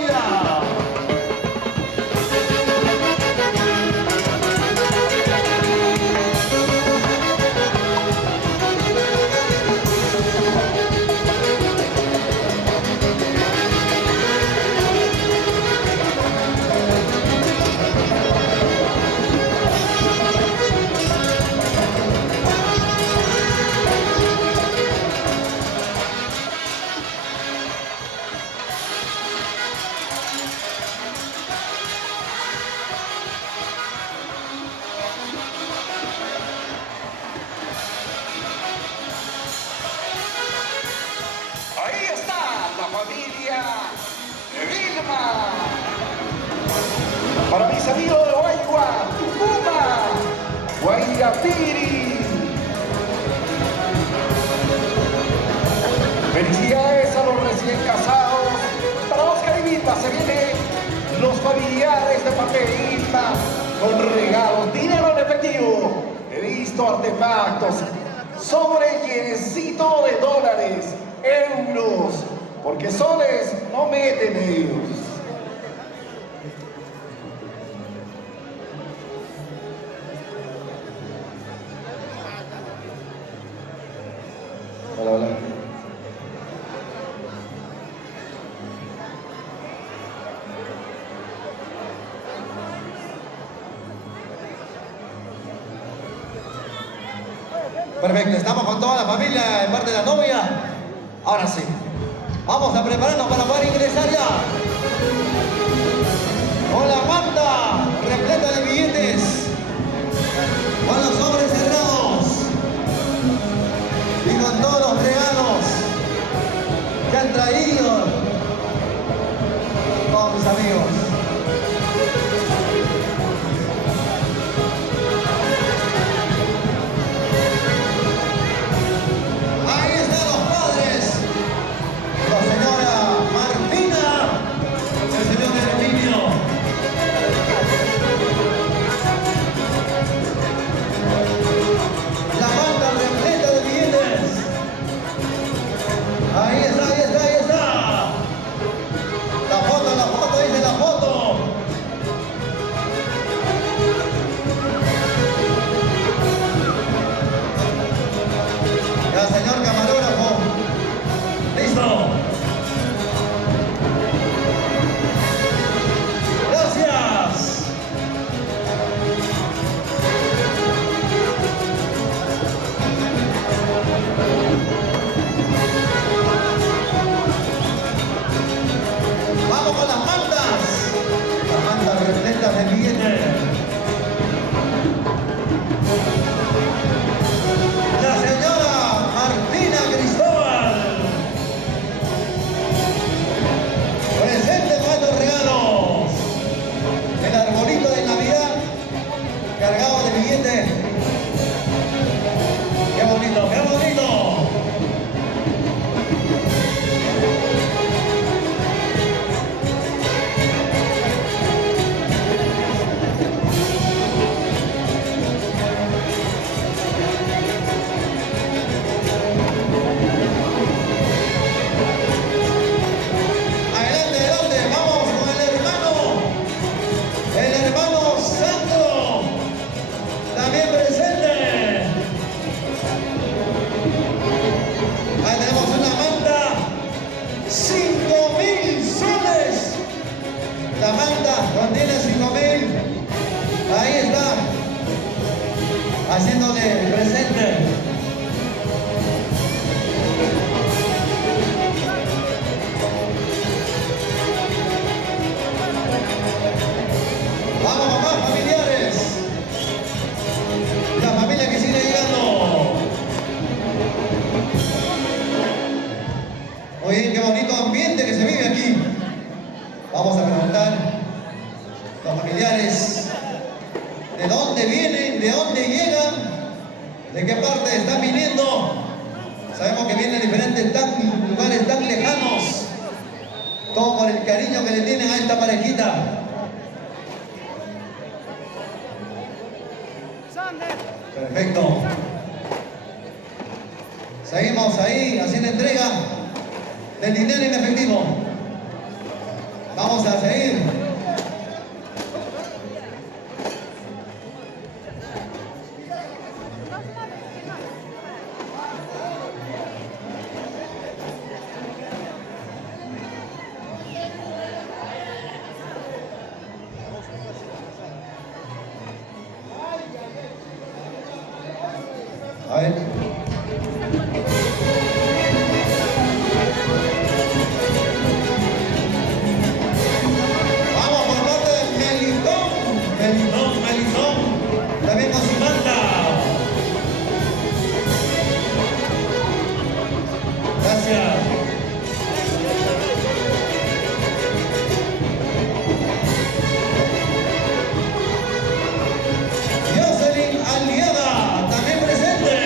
Para mis amigos de Guayua, Tucumán, Guayapiri. Felicidades a los recién casados. Para Oscar y Vilma se vienen los familiares de parte de Vilma con regalos, dinero en efectivo. He visto artefactos, sobre llenecito de dólares, euros, porque soles no meten ellos. Hola, hola. Perfecto, estamos con toda la familia en parte de la novia. Ahora sí, vamos a prepararnos para poder ingresar ya. Con la manta repleta de billetes, con los sobres cerrados y con todos los regalos que han traído todos mis amigos. Ahí están los padres, la señora Martina, el señor Herminio. haciéndole presente. Vamos, mamá, familiares. La familia que sigue llegando. Muy bien, qué bonito ambiente que se vive aquí. Vamos a preguntar a los familiares de dónde vienen, de dónde llegan, de qué parte están viniendo. Sabemos que vienen de diferentes lugares tan lejanos. Todo por el cariño que le tienen a esta parejita. Perfecto. Seguimos ahí haciendo entrega del dinero en efectivo. Vamos a seguir. A ver. Vamos por parte de Melitón, también con su banda. Gracias. Jocelyn Aliada, también presente.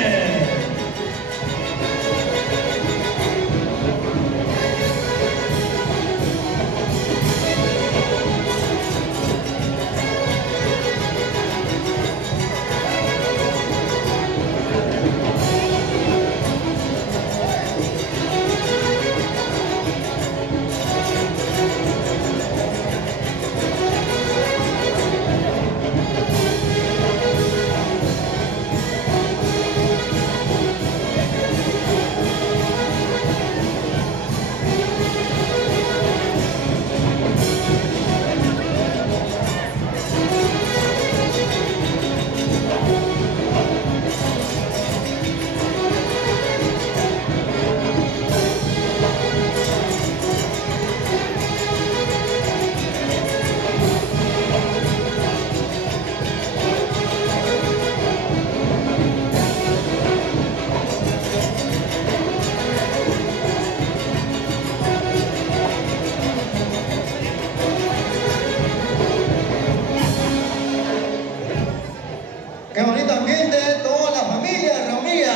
Qué bonito ambiente, toda la familia reunida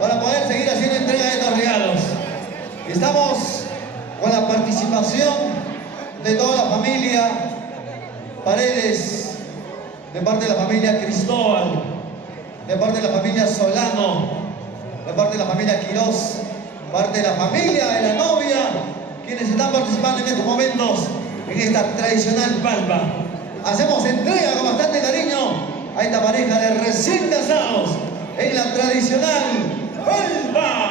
para poder seguir haciendo entrega de estos regalos. Y estamos con la participación de toda la familia Paredes, de parte de la familia Cristóbal, de parte de la familia Solano, de parte de la familia Quirós, parte de la familia de la novia, quienes están participando en estos momentos en esta tradicional palma. Hacemos entrega con bastante cariño a esta pareja de recién casados en la tradicional palma.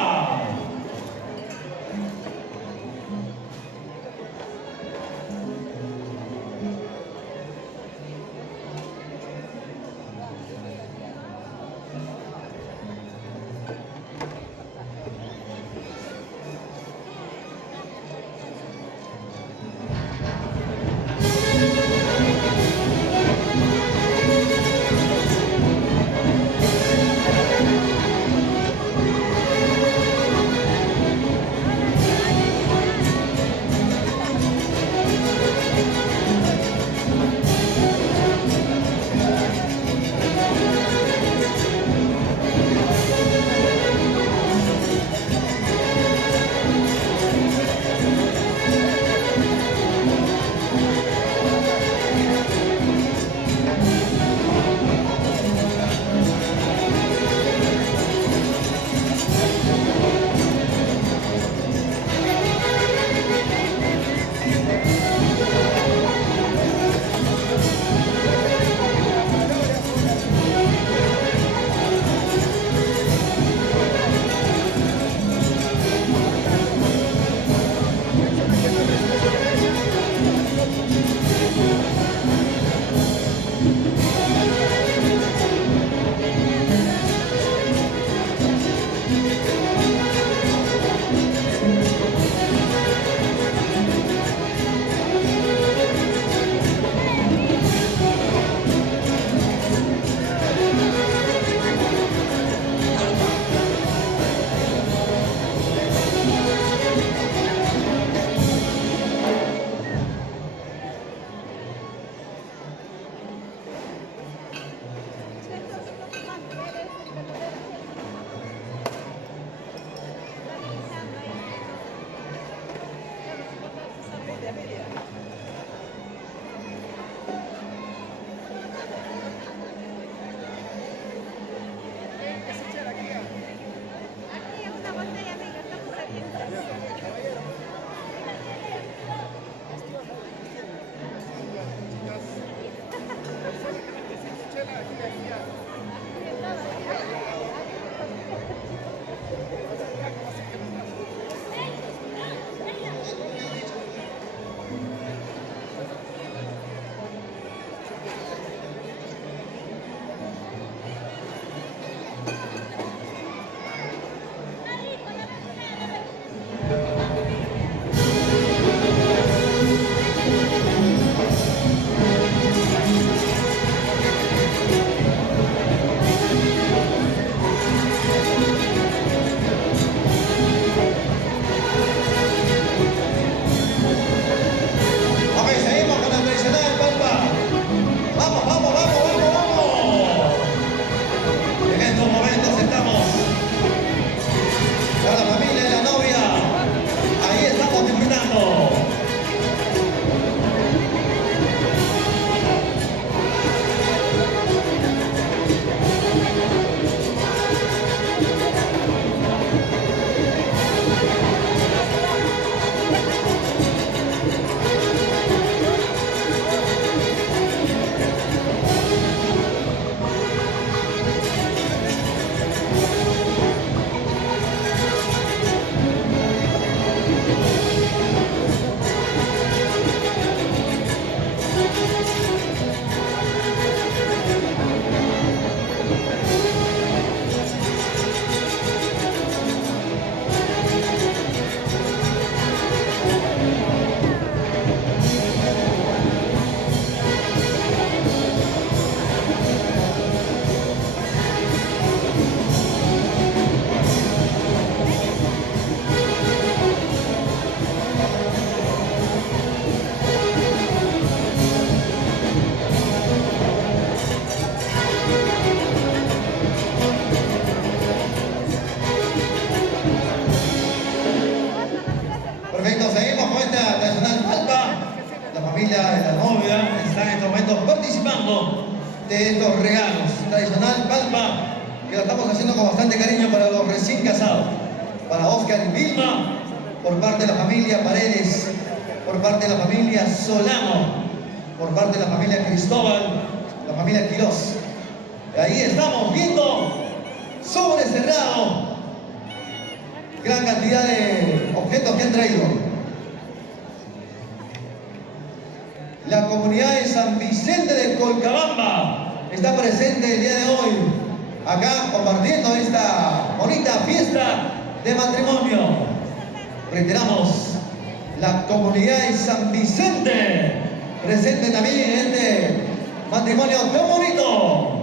disfrutando de estos regalos. Tradicional palma que lo estamos haciendo con bastante cariño para los recién casados. Para Oscar y Vilma, por parte de la familia Paredes, por parte de la familia Solano, por parte de la familia Cristóbal, la familia Quirós. Y ahí estamos viendo sobre cerrado gran cantidad de objetos que han traído. La comunidad de San Vicente de Colcabamba está presente el día de hoy, acá compartiendo esta bonita fiesta de matrimonio. Reiteramos, la comunidad de San Vicente presente también en este matrimonio tan bonito.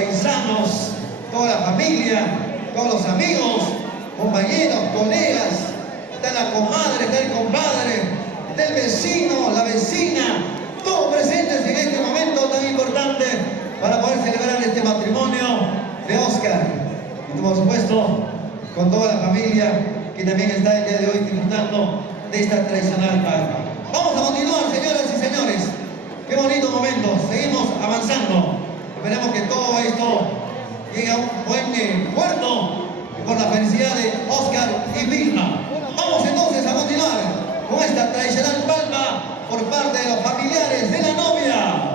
paisanos, toda la familia, todos los amigos, compañeros, colegas, está la comadre, está el compadre, está el vecino, la vecina, todos presentes en este momento tan importante para poder celebrar este matrimonio de Oscar. Y por supuesto, con toda la familia que también está el día de hoy disfrutando de esta tradicional palma. Vamos a continuar, señoras y señores. Qué bonito momento, seguimos avanzando. Esperemos que todo esto llegue a un buen puerto por la felicidad de Oscar y Vilma. Vamos entonces a continuar con esta tradicional palma por parte de los familiares de la novia.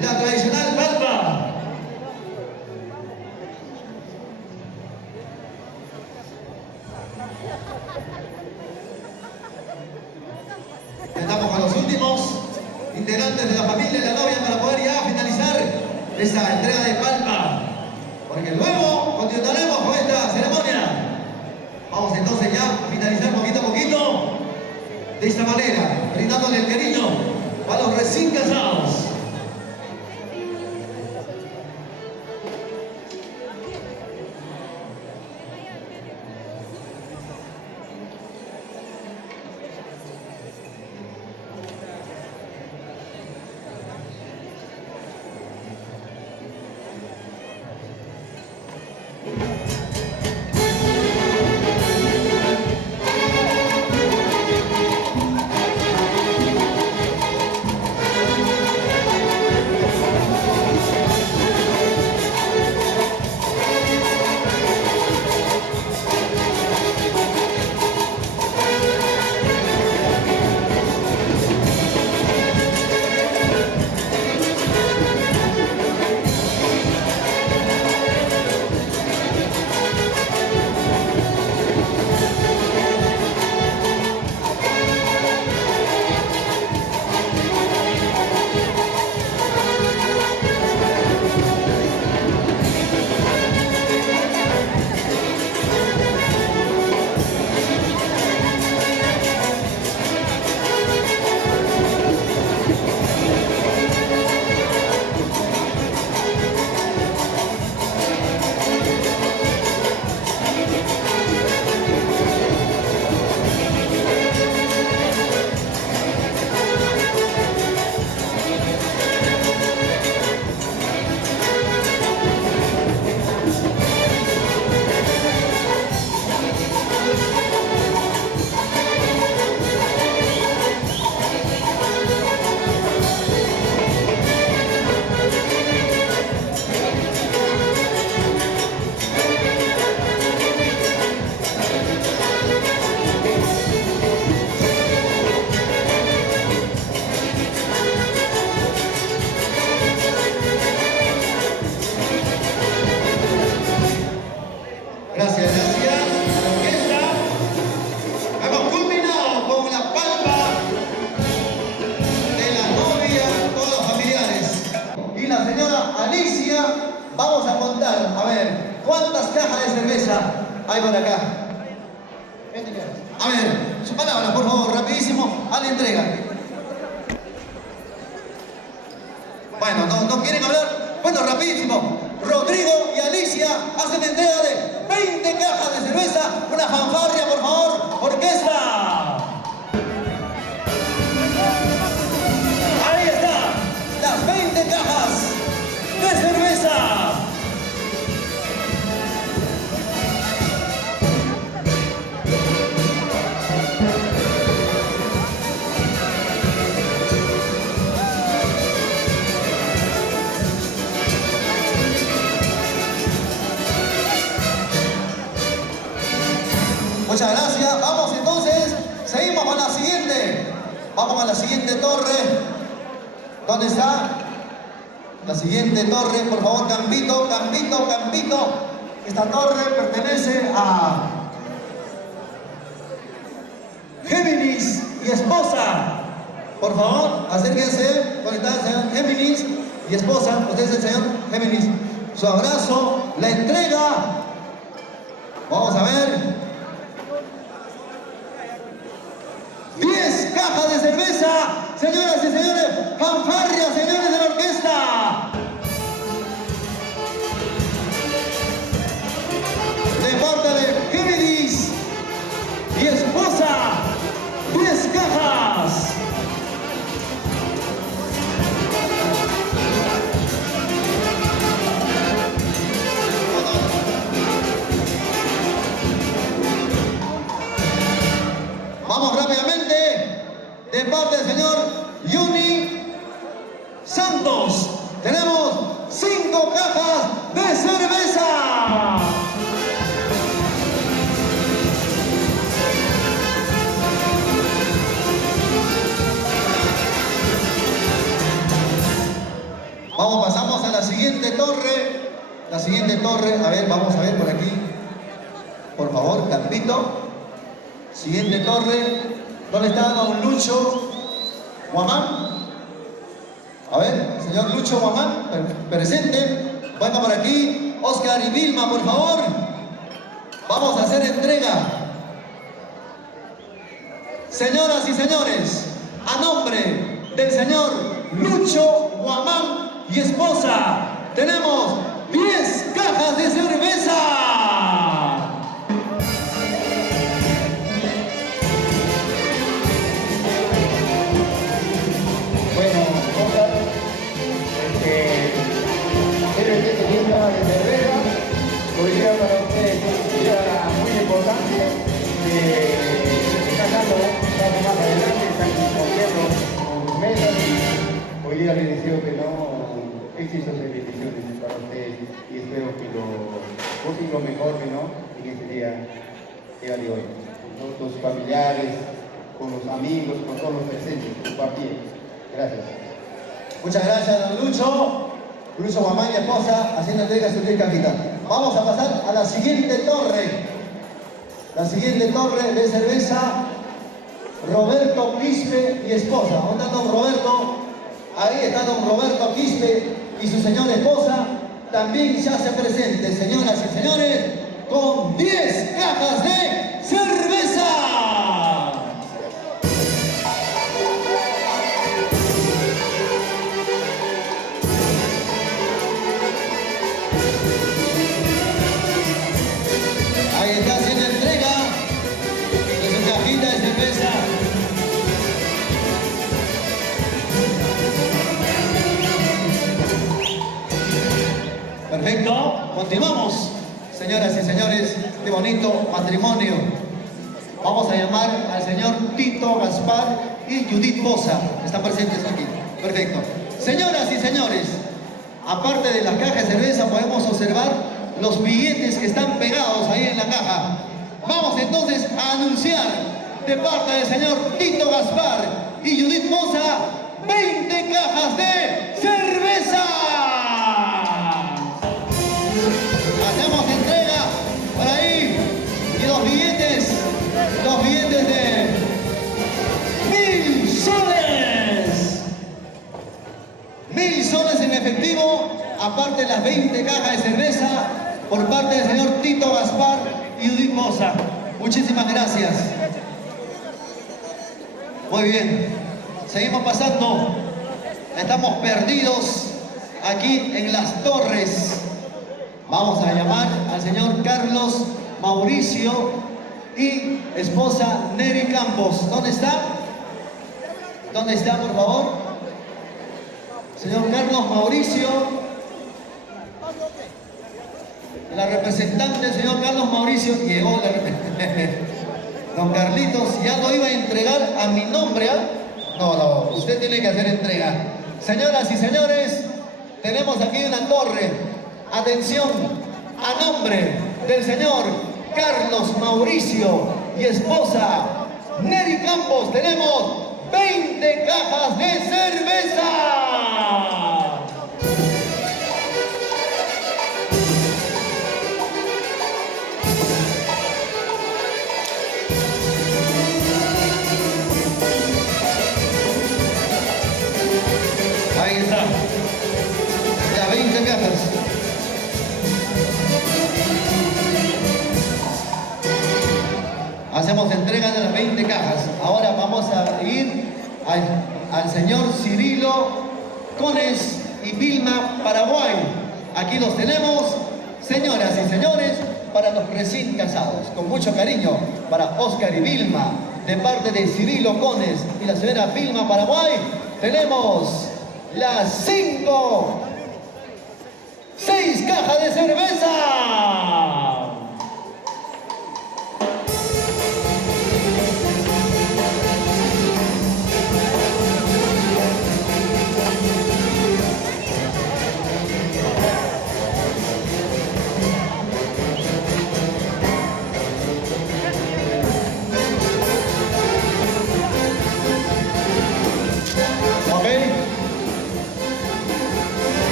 la tradicional palma. Estamos con los últimos integrantes de la familia y la novia para poder ya finalizar esta entrega de palma, porque luego continuaremos con esta ceremonia. Vamos entonces ya a finalizar poquito a poquito de esta manera, brindándole el cariño a los recién casados. Gracias, gracias a la orquesta. Hemos culminado con la palma de la novia, todos los familiares. Y la señora Alicia, vamos a contar, a ver, ¿cuántas cajas de cerveza hay por acá? A ver, sus palabras, por favor, rapidísimo, a la entrega. Bueno, ¿no quieren hablar? Bueno, rapidísimo. Rodrigo y Alicia hacen entrega de 20 cajas de cerveza. Una fanfarria, por favor, orquesta. Ahí está, las 20 cajas de cerveza. Muchas gracias. Vamos entonces, seguimos con la siguiente. Vamos a la siguiente torre. ¿Dónde está? La siguiente torre, por favor, Campito, Campito, Campito. Esta torre pertenece a Géminis y esposa. Por favor, acérquense. ¿Dónde está el señor Géminis y esposa? Usted es el señor Géminis. Su abrazo, la entrega. Vamos a ver. 10 cajas de cerveza, señoras y señores, fanfarria, señores de la orquesta. De parte de Géminis y esposa, 10 cajas. Vamos rápidamente, de parte del señor Yuni Santos, tenemos 5 cajas de cerveza. La siguiente torre, a ver, vamos a ver por aquí. Por favor, Carlito. Siguiente torre. ¿Dónde está don Lucho Guamán? A ver, señor Lucho Guamán, presente. Venga por aquí. Oscar y Vilma, por favor. Vamos a hacer entrega. Señoras y señores, a nombre del señor Lucho Guamán y esposa, tenemos 10 cajas de cerveza. Bueno, Oscar, debe ser 10 cajas de cerveza. Hoy día para ustedes es un día muy importante. Están dando un paso más adelante, están cumpliendo sus metas. Hoy día les deseo que no éxitos y bendiciones para ustedes y espero que lo busquen lo mejor que no en este día de hoy. Con tus familiares, con los amigos, con todos los presentes, compartir. Gracias. Muchas gracias, don Lucho. Lucho Guamán y esposa haciendo entrega de su capitán. Vamos a pasar a la siguiente torre. La siguiente torre de cerveza, Roberto Quispe y esposa. ¿Dónde está don Roberto? Ahí está don Roberto Quispe y su señora esposa. También se hace presente, señoras y señores, con 10 cajas de cerveza. Ahí está haciendo entrega de su cajita de cerveza. Perfecto, continuamos. Señoras y señores, qué bonito matrimonio. Vamos a llamar al señor Tito Gaspar y Judith Bosa, que están presentes aquí. Perfecto. Señoras y señores, aparte de las cajas de cerveza podemos observar los billetes que están pegados ahí en la caja. Vamos entonces a anunciar de parte del señor Tito Gaspar y Judith Bosa 20 cajas de cerveza. Hacemos entrega por ahí y los billetes de 1000 soles. 1000 soles en efectivo, aparte de las 20 cajas de cerveza por parte del señor Tito Gaspar y Judith Bosa. Muchísimas gracias. Muy bien, seguimos pasando. Estamos perdidos aquí en las torres. Vamos a llamar al señor Carlos Mauricio y esposa Neri Campos. ¿Dónde está? ¿Dónde está, por favor? Señor Carlos Mauricio. La representante, señor Carlos Mauricio, llegó la representante. Don Carlitos, ya lo iba a entregar a mi nombre, ¿ah? No, usted tiene que hacer entrega. Señoras y señores, tenemos aquí una torre. Atención, a nombre del señor Carlos Mauricio y esposa Neri Campos, tenemos 20 cajas de cerveza. Ahí está, ya 20 cajas. Hacemos entrega de las 20 cajas. Ahora vamos a ir al señor Cirilo Cones y Vilma Paraguay. Aquí los tenemos, señoras y señores, para los recién casados. Con mucho cariño para Oscar y Vilma, de parte de Cirilo Cones y la señora Vilma Paraguay, tenemos las 6 cajas de cerveza.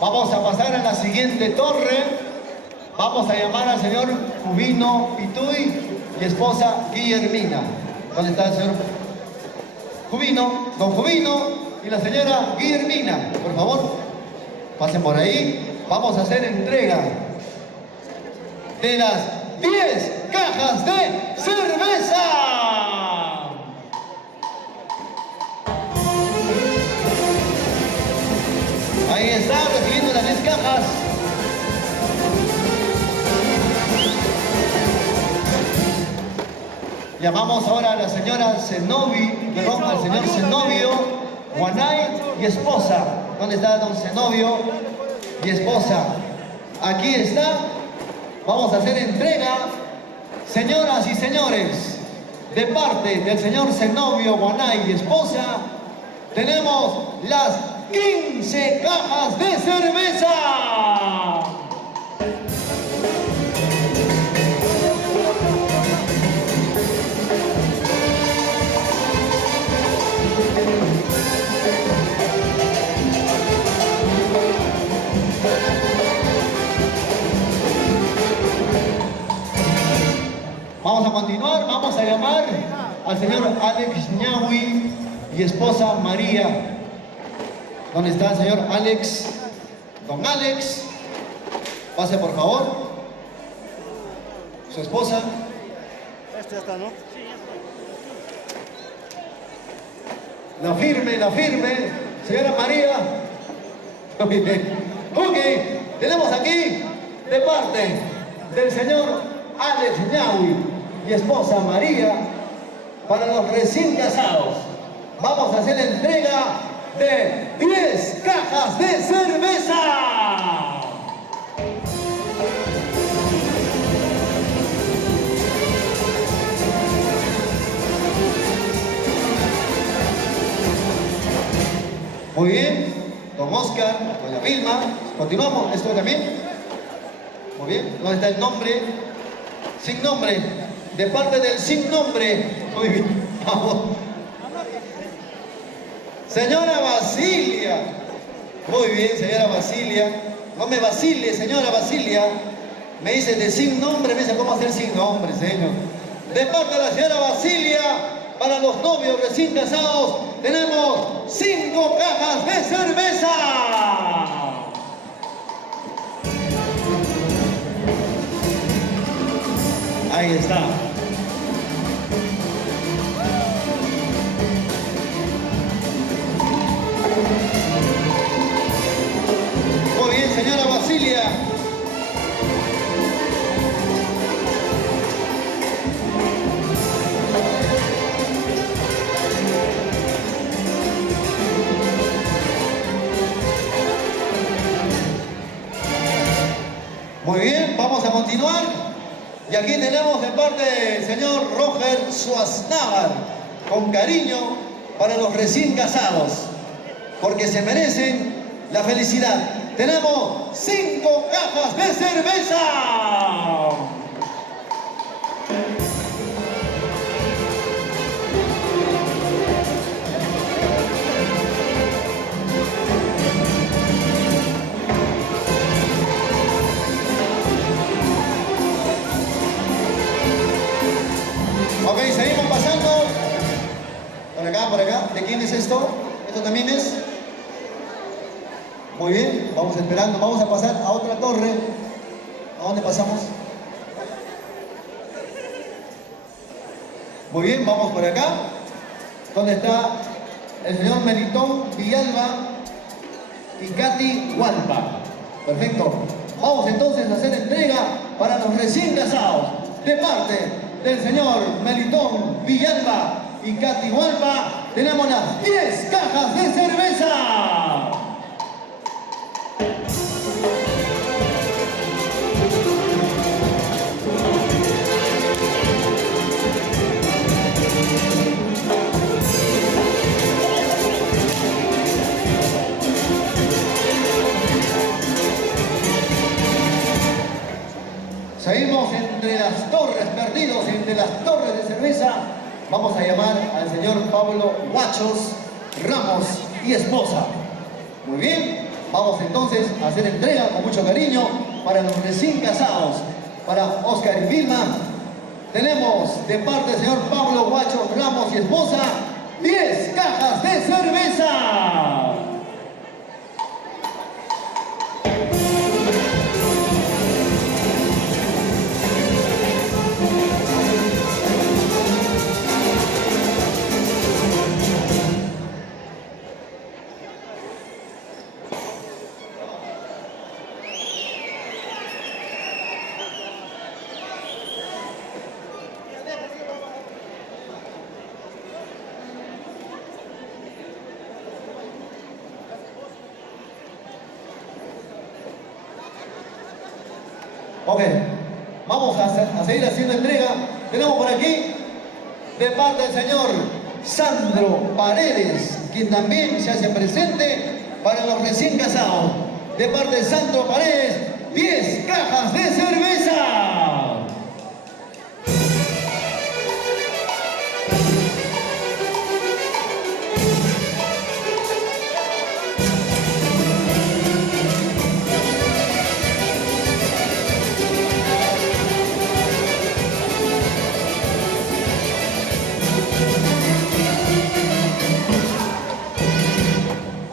Vamos la siguiente torre. Vamos a llamar al señor Jubino Pituy y esposa Guillermina. ¿Dónde está el señor Jubino? Don Jubino y la señora Guillermina. Por favor, pasen por ahí. Vamos a hacer entrega de las 10 cajas de cerveza. Ahí está, recibiendo las 10 cajas. Llamamos ahora a la señora Zenobi, perdón, al señor Zenobio, Guanay y esposa. ¿Dónde está don Zenobio y esposa? Aquí está. Vamos a hacer entrega, señoras y señores, de parte del señor Zenobio, Guanay y esposa, tenemos las 15 cajas de cerveza. Vamos a continuar, vamos a llamar al señor Alex Ñahui y esposa María. ¿Dónde está el señor Alex? Don Alex, pase por favor. Su esposa. Este ya está, ¿no? La firme, señora María. Ok, tenemos aquí de parte del señor Alex Ñahui y esposa María, para los recién casados, vamos a hacer entrega de 10 cajas de cerveza. Muy bien, don Oscar, doña Vilma, continuamos, esto también. Muy bien, ¿dónde está el nombre? Sin nombre, de parte del sin nombre. Muy bien, vamos. Señora Basilia. Muy bien, señora Basilia. No me vacile, señora Basilia. Me dice de sin nombre, me dice cómo hacer sin nombre, señor. De parte de la señora Basilia, para los novios recién casados, tenemos 5 cajas de cerveza. Ahí está. Muy bien, señora Basilia. Muy bien, vamos a continuar. Y aquí tenemos de parte del señor Roger Schwarzenegger, con cariño para los recién casados, porque se merecen la felicidad. Tenemos 5 cajas de cerveza. Ok, seguimos pasando. Por acá. ¿De quién es esto? ¿Esto también es? Muy bien, vamos esperando. Vamos a pasar a otra torre. ¿A dónde pasamos? Muy bien, vamos por acá. ¿Dónde está el señor Melitón Villalba y Katy Hualpa? Perfecto. Vamos entonces a hacer entrega para los recién casados. De parte del señor Melitón Villalba y Katy Hualpa, tenemos las 10 cajas de cerveza. Seguimos entre las torres, perdidos entre las torres de cerveza. Vamos a llamar al señor Pablo Huachos Ramos y esposa. Muy bien, Vamos entonces a hacer entrega con mucho cariño para los recién casados, para Oscar y Vilma. Tenemos de parte del señor Pablo Guacho Ramos y esposa 10 cajas de cerveza. Ok, vamos a seguir haciendo entrega. Tenemos por aquí, de parte del señor Sandro Paredes, quien también se hace presente para los recién casados. De parte de Sandro Paredes, 10 cajas de cerveza.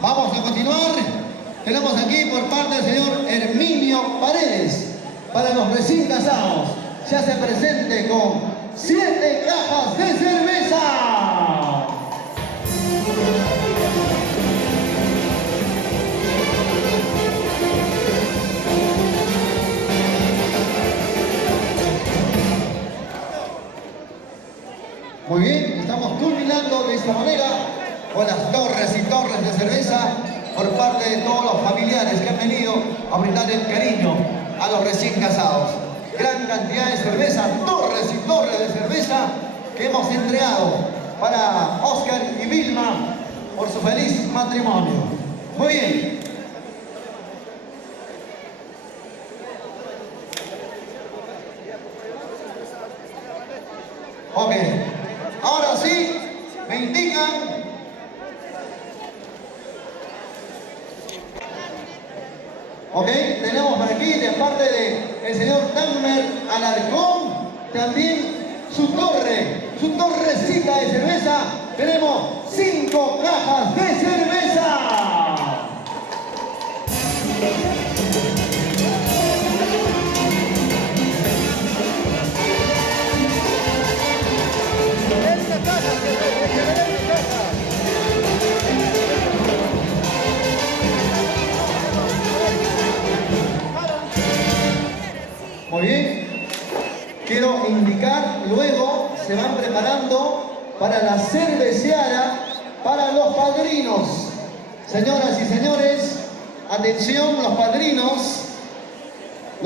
Vamos a continuar. Tenemos aquí por parte del señor Herminio Paredes, para los recién casados. Se hace presente con 7 cajas de cerveza. Muy bien, estamos culminando de esta manera con las torres y torres de cerveza por parte de todos los familiares que han venido a brindar el cariño a los recién casados. Gran cantidad de cerveza, torres y torres de cerveza que hemos entregado para Oscar y Vilma por su feliz matrimonio. Muy bien. Ok, ahora sí, me indican ok, tenemos por aquí de parte del señor Dagmer Alarcón, también su torrecita de cerveza. Tenemos 5 cajas de cerveza. Muy bien, quiero indicar, luego se van preparando para la cerveceada para los padrinos. Señoras y señores, atención, los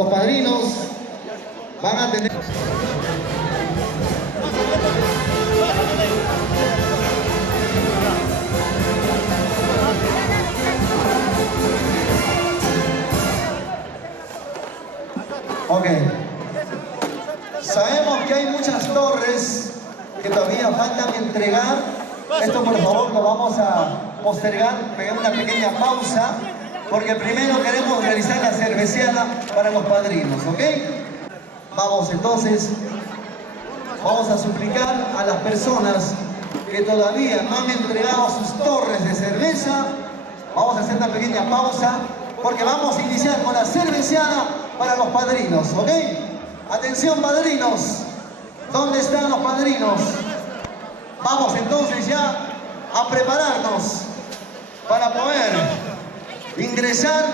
padrinos van a tener... Ok. Sabemos que hay muchas torres que todavía faltan entregar. Esto por favor lo vamos a postergar, pegar una pequeña pausa, porque primero queremos realizar la cerveceada para los padrinos, ¿ok? Vamos entonces, vamos a suplicar a las personas que todavía no han entregado sus torres de cerveza. Vamos a hacer una pequeña pausa, porque vamos a iniciar con la cerveceada para los padrinos, ¿ok? Atención padrinos, ¿dónde están los padrinos? Vamos entonces ya a prepararnos para poder ingresar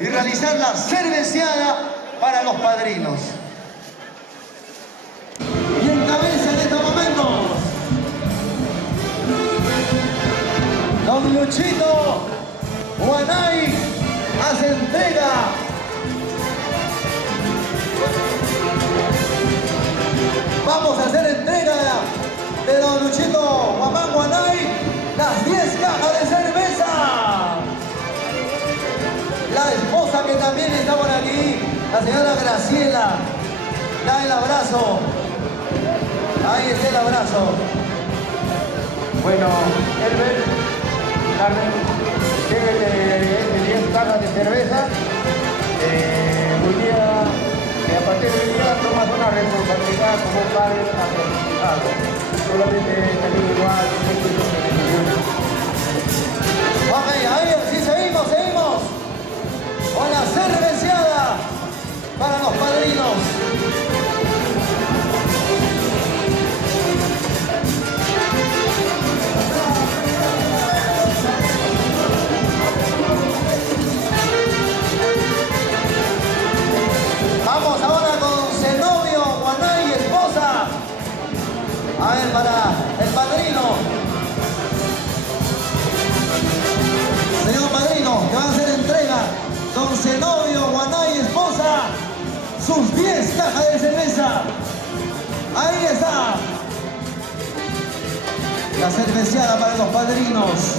y realizar la cerveceada para los padrinos. Y en cabeza en estos momentos, don Luchito Guanay hace entrega vamos a hacer entrega de don Luchito Guamán Guanay las 10 cajas de cerveza. La esposa que también está por aquí, la señora Graciela, da el abrazo. Ahí está el abrazo. Bueno, Herbert, Carmen, llévele 10 cajas cerveza. Hoy día, a partir de hoy día, tomas una responsabilidad como padre hacia tu hijado. Solamente salir igual, no es cuestión de decisiones. Ok, ahí, sí, seguimos con la cerveceada para los padrinos. Vamos ahora con Zenobio, Guaná y esposa. A ver, para el padrino. Señor padrino, que van a hacer entrega con Zenobio, Guaná y esposa sus 10 cajas de cerveza. Ahí está. La cerveceada para los padrinos.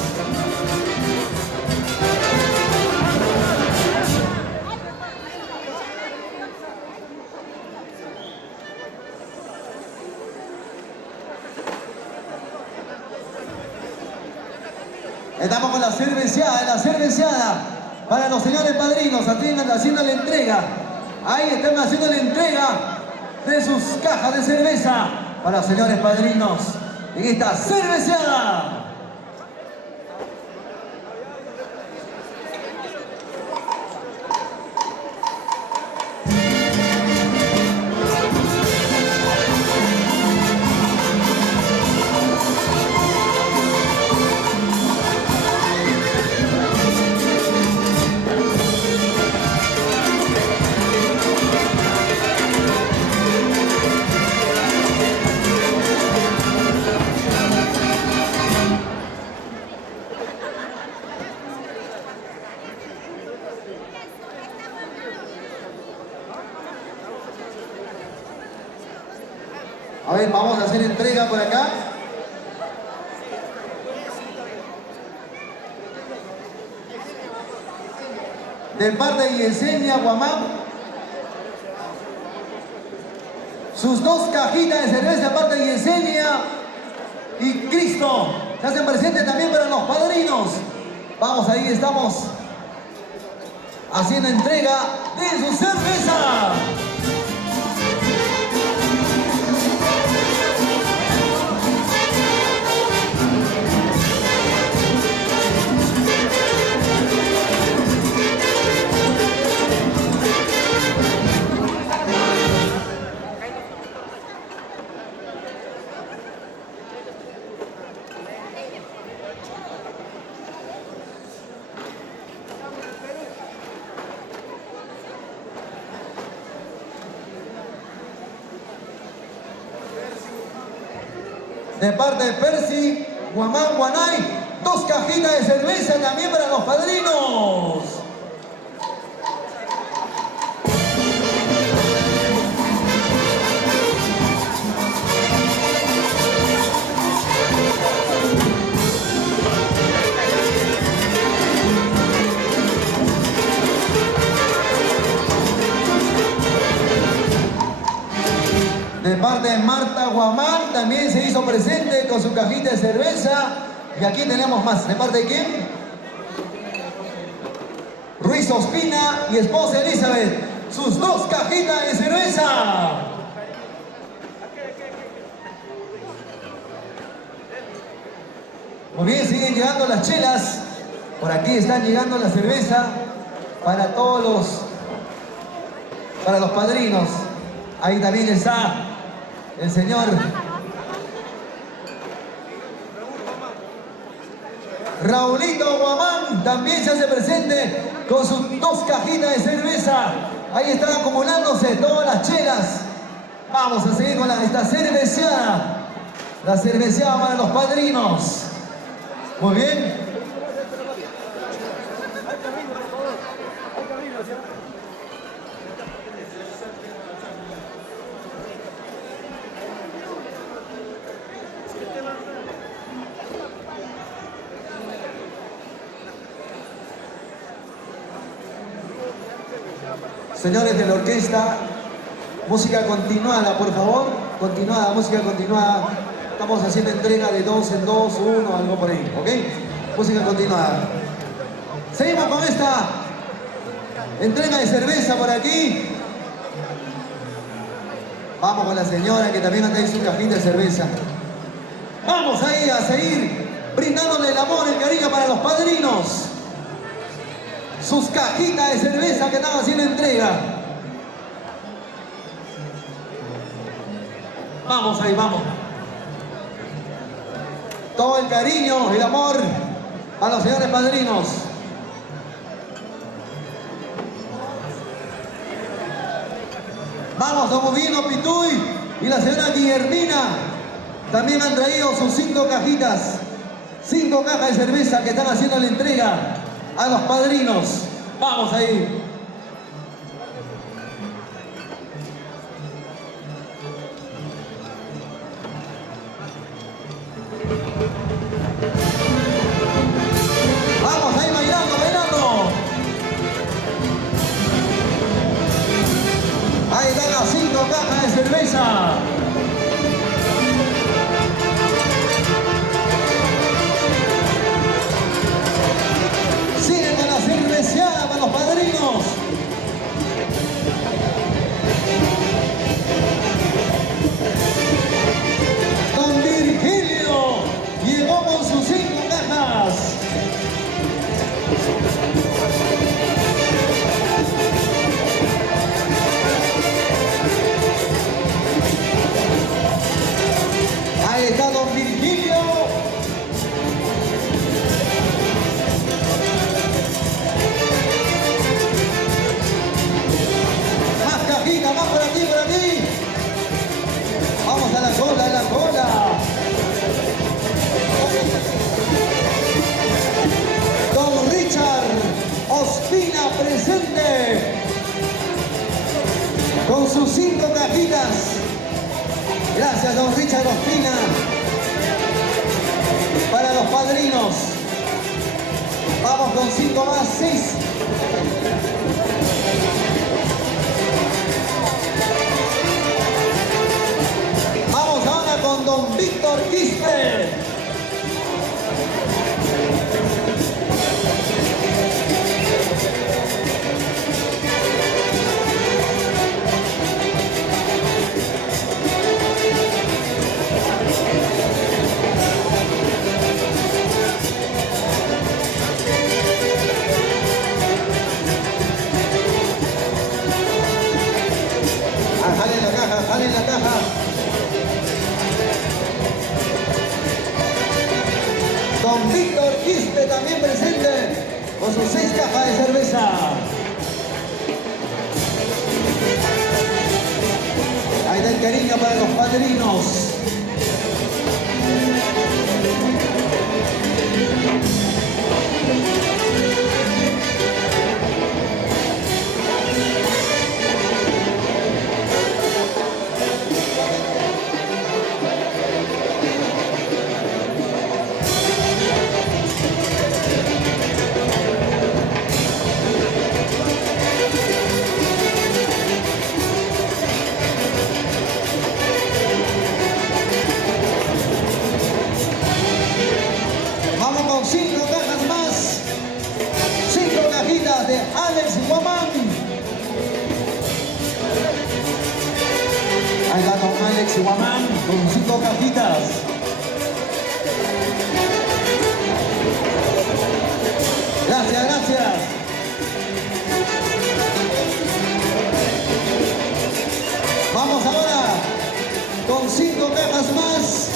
Estamos con la cerveceada para los señores padrinos, haciendo la entrega. Ahí están haciendo la entrega de sus cajas de cerveza para los señores padrinos en esta cerveceada. A ver, vamos a hacer entrega por acá. De parte de Yesenia Guamán, sus 2 cajitas de cerveza de parte de Yesenia y Cristo. Se hacen presentes también para los padrinos. Vamos, ahí estamos haciendo entrega de su cerveza. De parte de Percy, Guamán, Guanay, 2 cajitas de cerveza también para los padrinos. De parte de Marta Guamán, también se hizo presente con su cajita de cerveza. Y aquí tenemos más. ¿De parte de quién? Ruiz Ospina y esposa Elizabeth. Sus 2 cajitas de cerveza. Muy bien, siguen llegando las chelas. Por aquí están llegando la cerveza para para los padrinos. Ahí también está el señor Raulito Guamán, también se hace presente con sus 2 cajitas de cerveza. Ahí están acumulándose todas las chelas. Vamos a seguir con esta cerveceada. La cerveceada para los padrinos. Muy bien. Señores de la orquesta, música continuada, por favor. Continuada, música continuada. Estamos haciendo entrega de 2 en 2, 1, algo por ahí, ¿ok? Música continuada. Seguimos con esta Entrega de cerveza por aquí. Vamos con la señora que también anda ahí su cajita de cerveza. Vamos ahí a seguir brindándole el amor, el cariño para los padrinos. Sus cajitas de cerveza que están haciendo entrega. Vamos ahí, vamos. Todo el cariño, el amor a los señores padrinos. Vamos, don Ovino Pituy y la señora Guillermina también han traído sus 5 cajitas, 5 cajas de cerveza que están haciendo la entrega a los padrinos. Vamos ahí. Vamos ahí bailando, bailando. Ahí están las 5 cajas de cerveza. Siguen con la cerveceada para los padrinos. Don Virgilio llegó con sus 5 cajas. Ahí está don Virgilio. Más cajitas, más por aquí, por aquí. Vamos a la cola, a la cola. Don Richard Ospina presente con sus 5 cajitas. Gracias, don Richard Ospina, para los padrinos. Vamos con 5 más, 6. Vamos ahora con don Víctor Quispe. Jale la caja, jale la caja. Don Víctor Quispe también presente con sus 6 cajas de cerveza. Ahí está el cariño para los padrinos. Vamos con 5 cajas más. 5 cajitas de Alex Guamán. Ahí va don Alex Guamán con 5 cajitas. Gracias, gracias. Vamos ahora con 5 cajas más.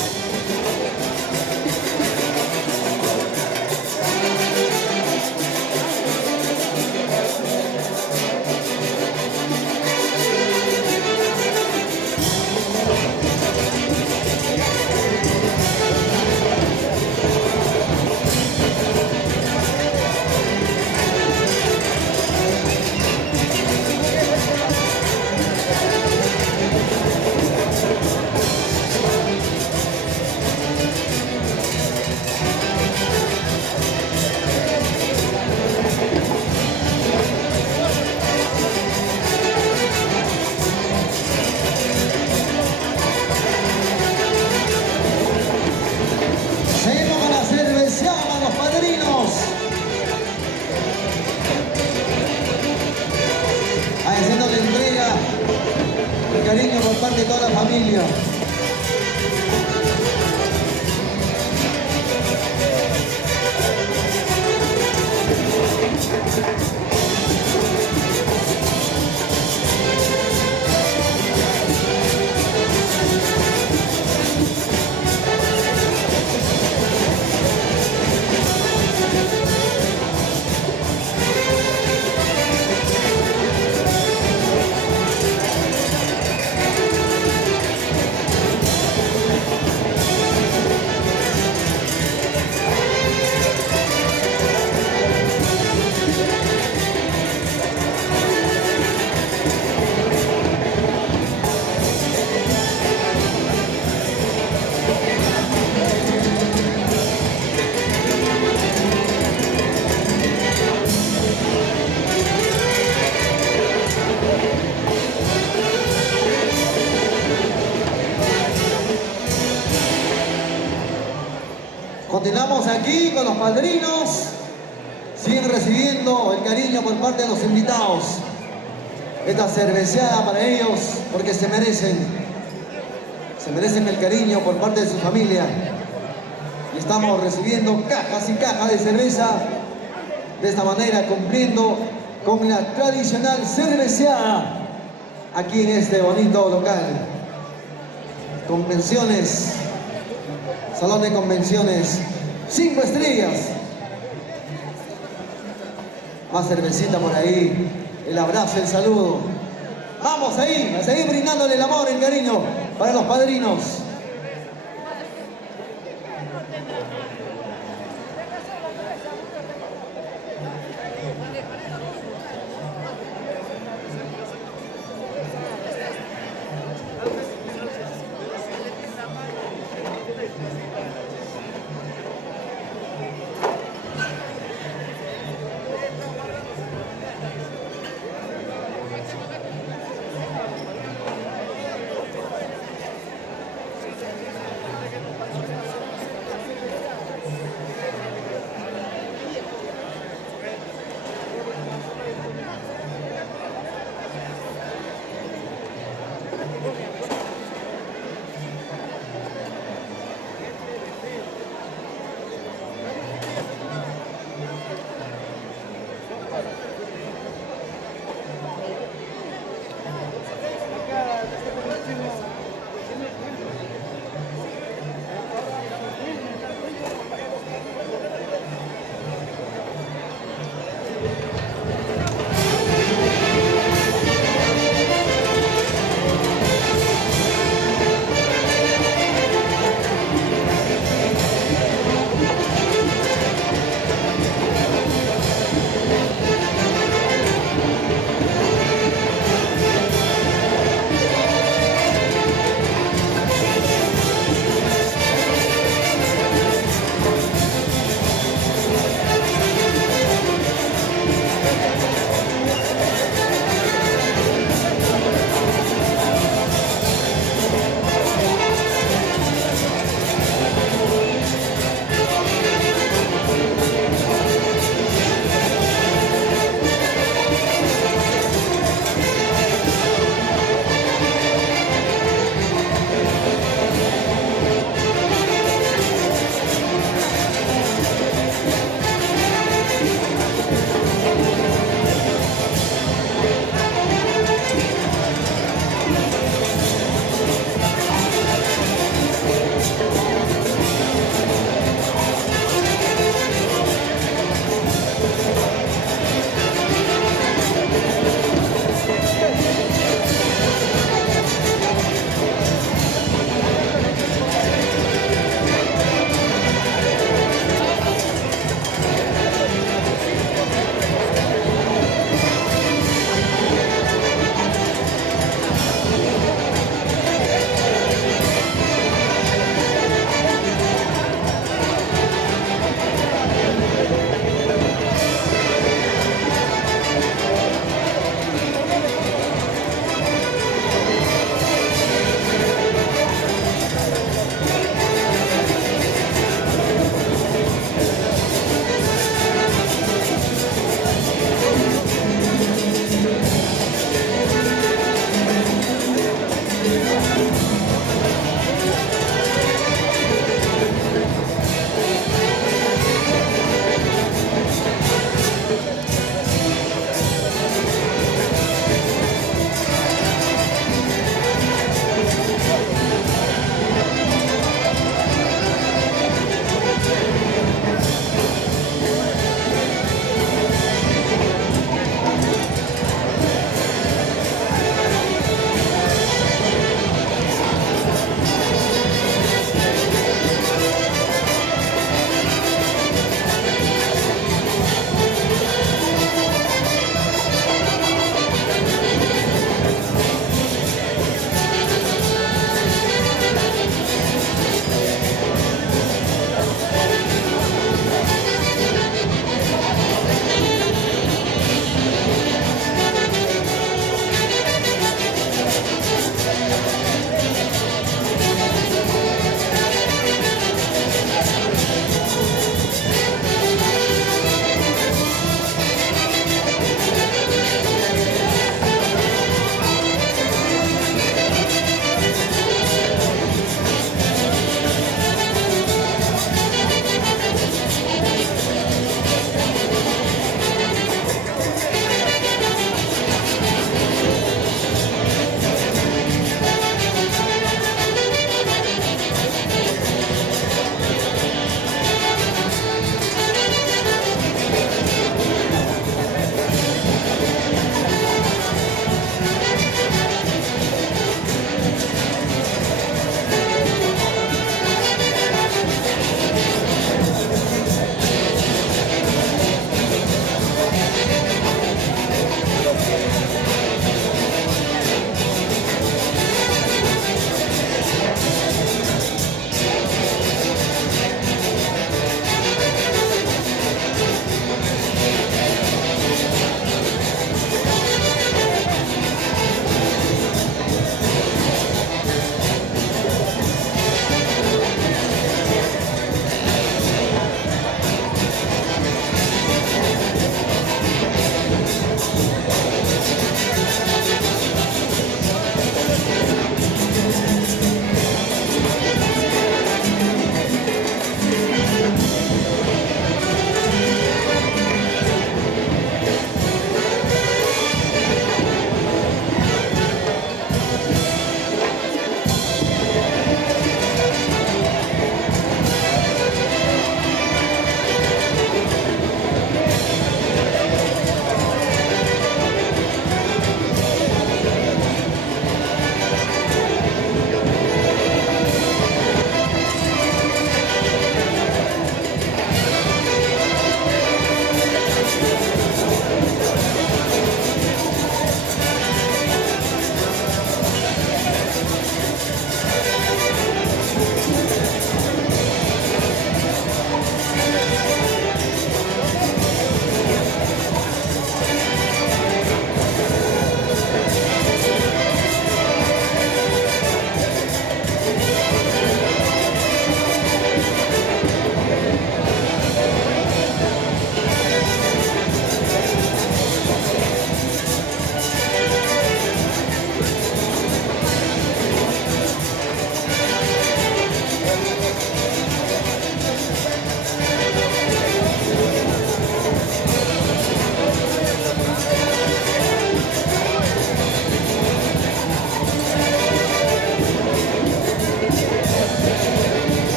aquí con los padrinos. Siguen recibiendo el cariño por parte de los invitados. Esta cerveceada para ellos porque se merecen el cariño por parte de su familia. Y estamos recibiendo cajas y cajas de cerveza de esta manera, cumpliendo con la tradicional cerveceada aquí en este bonito local. Convenciones, salón de convenciones, 5 estrellas. Más cervecita por ahí, el abrazo, el saludo. Vamos ahí, a seguir brindándole el amor, el cariño para los padrinos.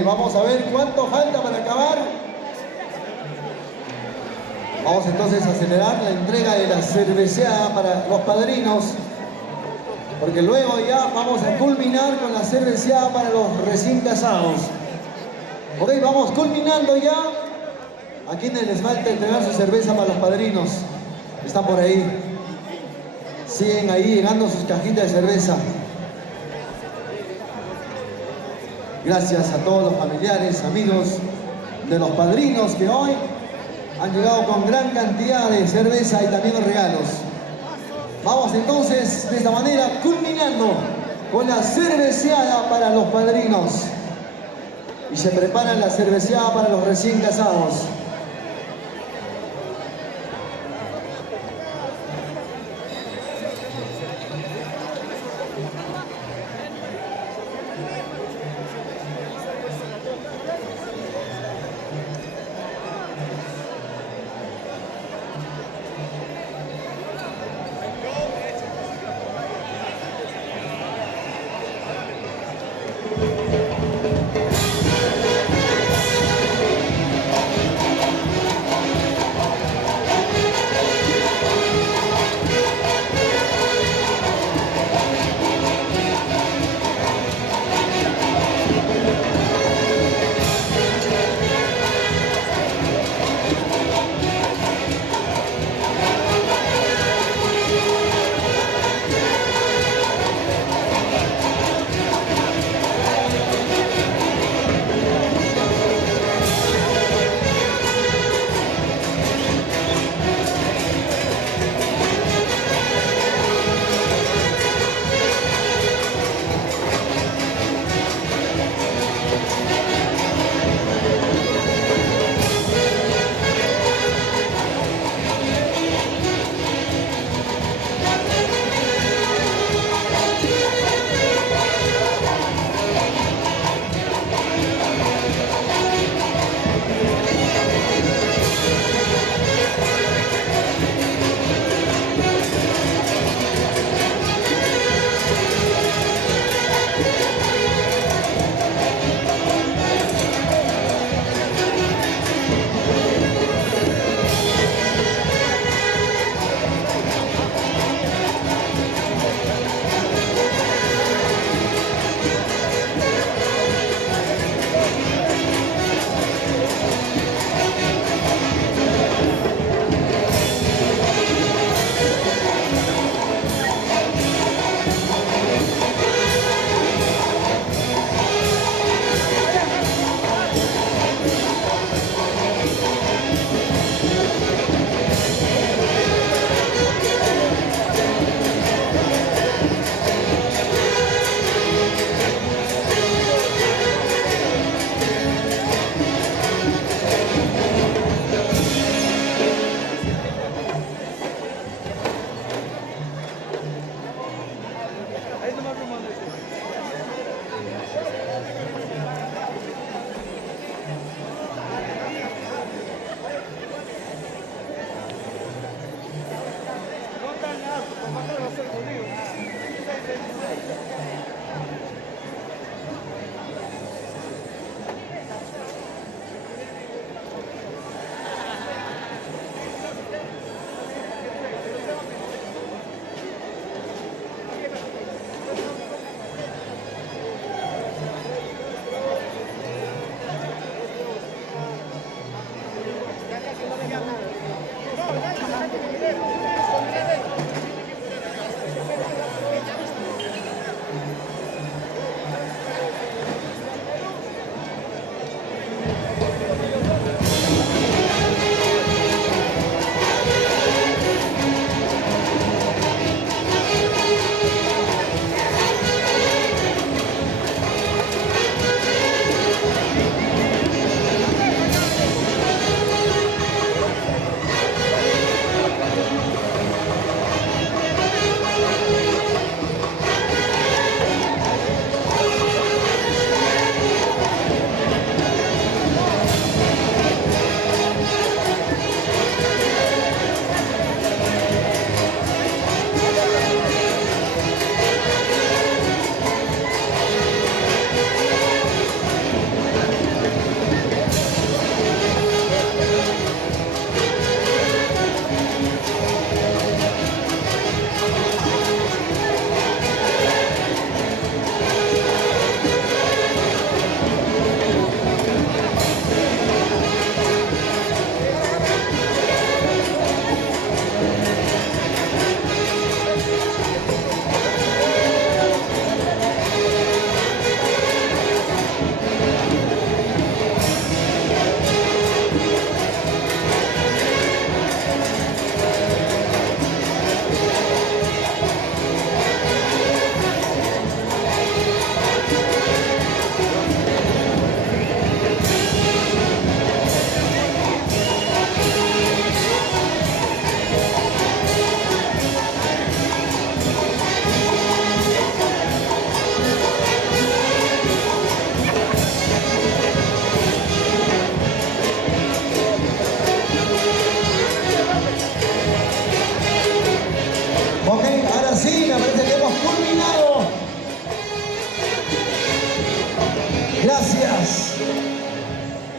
vamos a ver cuánto falta para acabar. Vamos entonces a acelerar la entrega de la cerveceada para los padrinos, porque luego ya vamos a culminar con la cerveceada para los recién casados. Ok, vamos culminando ya. ¿A quienes les falta entregar su cerveza para los padrinos? Están por ahí. Siguen ahí llegando sus cajitas de cerveza. Gracias a todos los familiares, amigos de los padrinos que hoy han llegado con gran cantidad de cerveza y también regalos. Vamos entonces de esta manera culminando con la cerveceada para los padrinos. Y se preparan la cerveceada para los recién casados.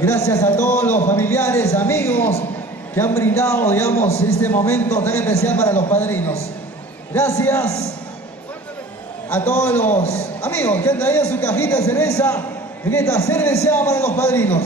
Gracias a todos los familiares, amigos que han brindado, digamos, este momento tan especial para los padrinos. Gracias a todos los amigos que han traído su cajita de cerveza en esta cerveceada para los padrinos.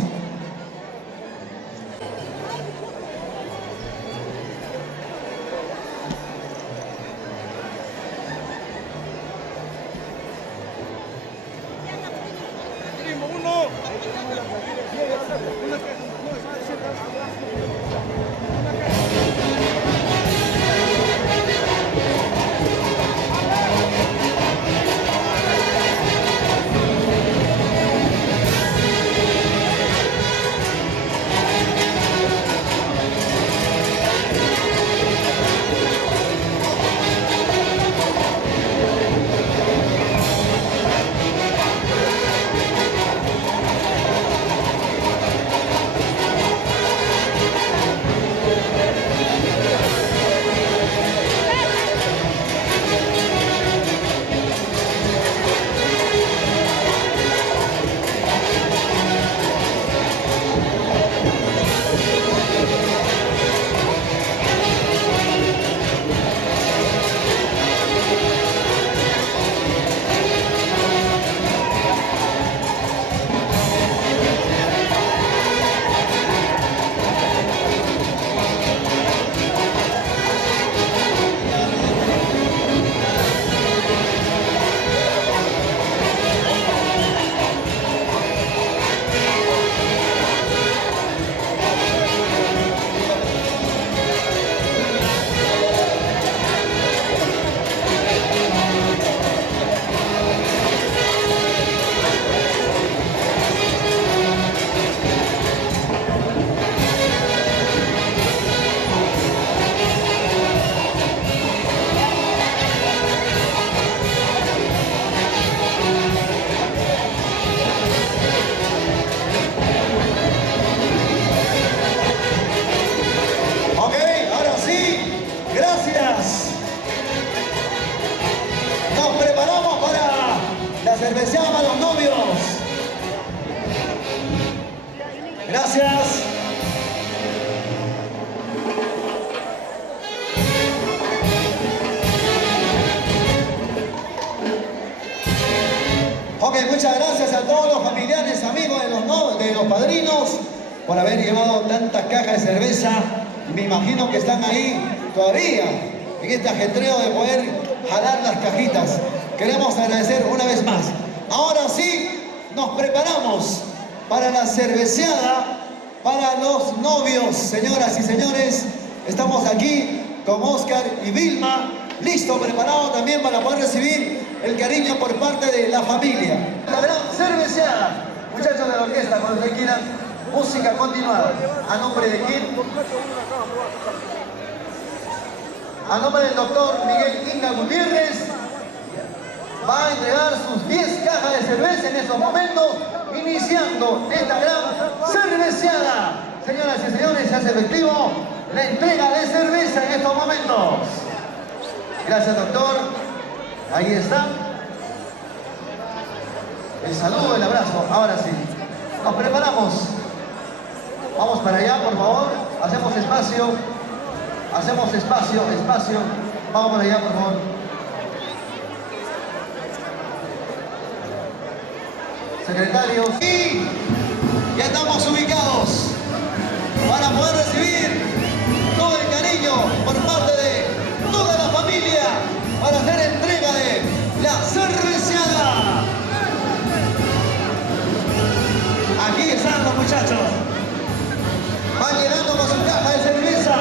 Cerveceada para los novios. Gracias. Ok, muchas gracias a todos los familiares, amigos de los padrinos por haber llevado tantas cajas de cerveza. Me imagino que están ahí todavía en este ajetreo de poder jalar las cajitas. Queremos agradecer una vez más. Ahora sí, nos preparamos para la cerveceada para los novios. Señoras y señores, estamos aquí con Oscar y Vilma, listo, preparado también para poder recibir el cariño por parte de la familia. La gran cerveceada. Muchachos de la orquesta, cuando ustedes quieran, música continuada. ¿A nombre de quién? A nombre del doctor Miguel Inga Gutiérrez, va a entregar sus 10 cajas de cerveza en estos momentos, iniciando esta gran cerveceada. Señoras y señores, se hace efectivo la entrega de cerveza en estos momentos. Gracias, doctor. Ahí está. El saludo, el abrazo. Ahora sí. Nos preparamos. Vamos para allá, por favor. Hacemos espacio. Hacemos espacio. Vamos para allá, por favor. Secretarios. Y ya estamos ubicados para poder recibir todo el cariño por parte de toda la familia para hacer entrega de la cerveceada. Aquí están los muchachos. Van llegando con su caja de cerveza.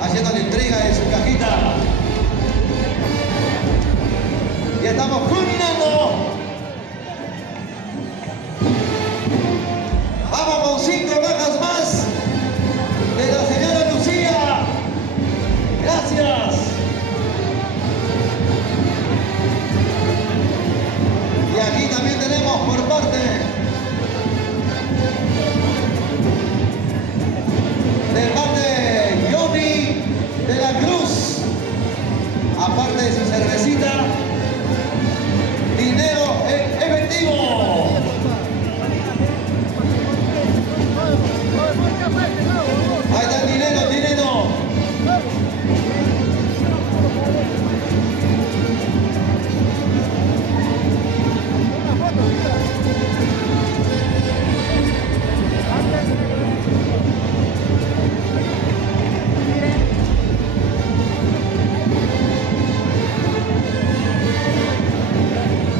haciendo la entrega de su cajita. Y estamos culminando. Vamos con 5 cajas más de la señora Lucía. Gracias. Y aquí también tenemos por parte de Johnny de la Cruz, aparte de su cervecita, dinero en efectivo. Ahí está el dinero, el dinero.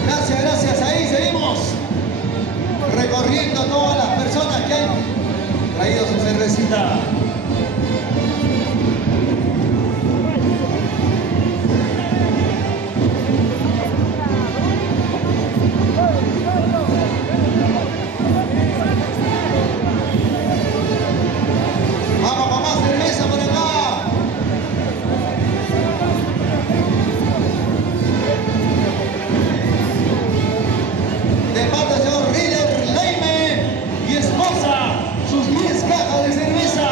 Gracias, gracias. Ahí seguimos recorriendo a todas las personas que han traído su cervecita. Vamos con más cerveza por acá. De parte del señor Rider Leime y esposa, sus 10 cajas de cerveza.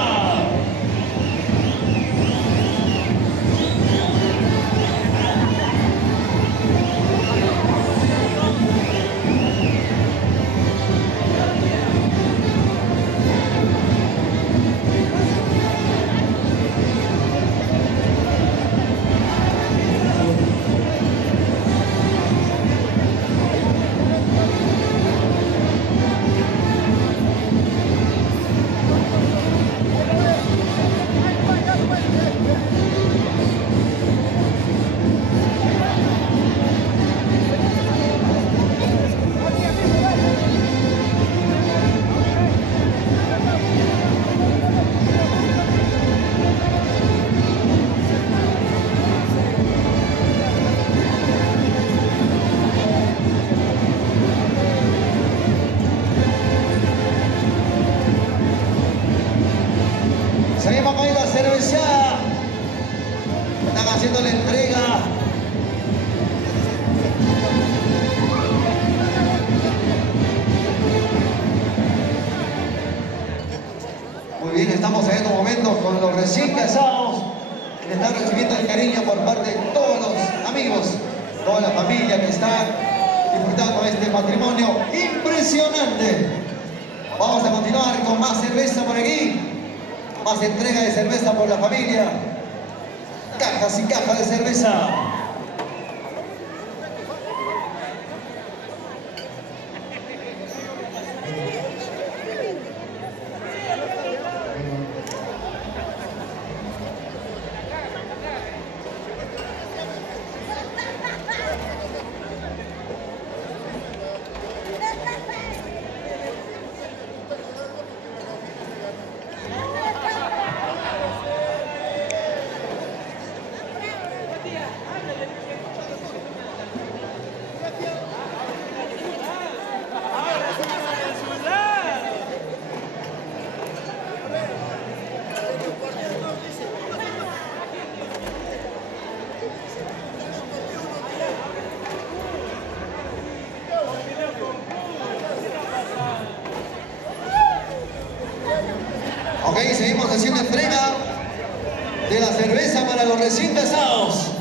Seguimos con la cerveza. Están haciendo la entrega. Muy bien, estamos en estos momentos con los recién casados que están recibiendo el cariño por parte de todos los amigos, toda la familia que está disfrutando este matrimonio impresionante. Vamos a continuar con más cerveza por aquí. Más entrega de cerveza por la familia. Cajas y cajas de cerveza. Ok, seguimos haciendo entrega de la cerveza para los recién casados.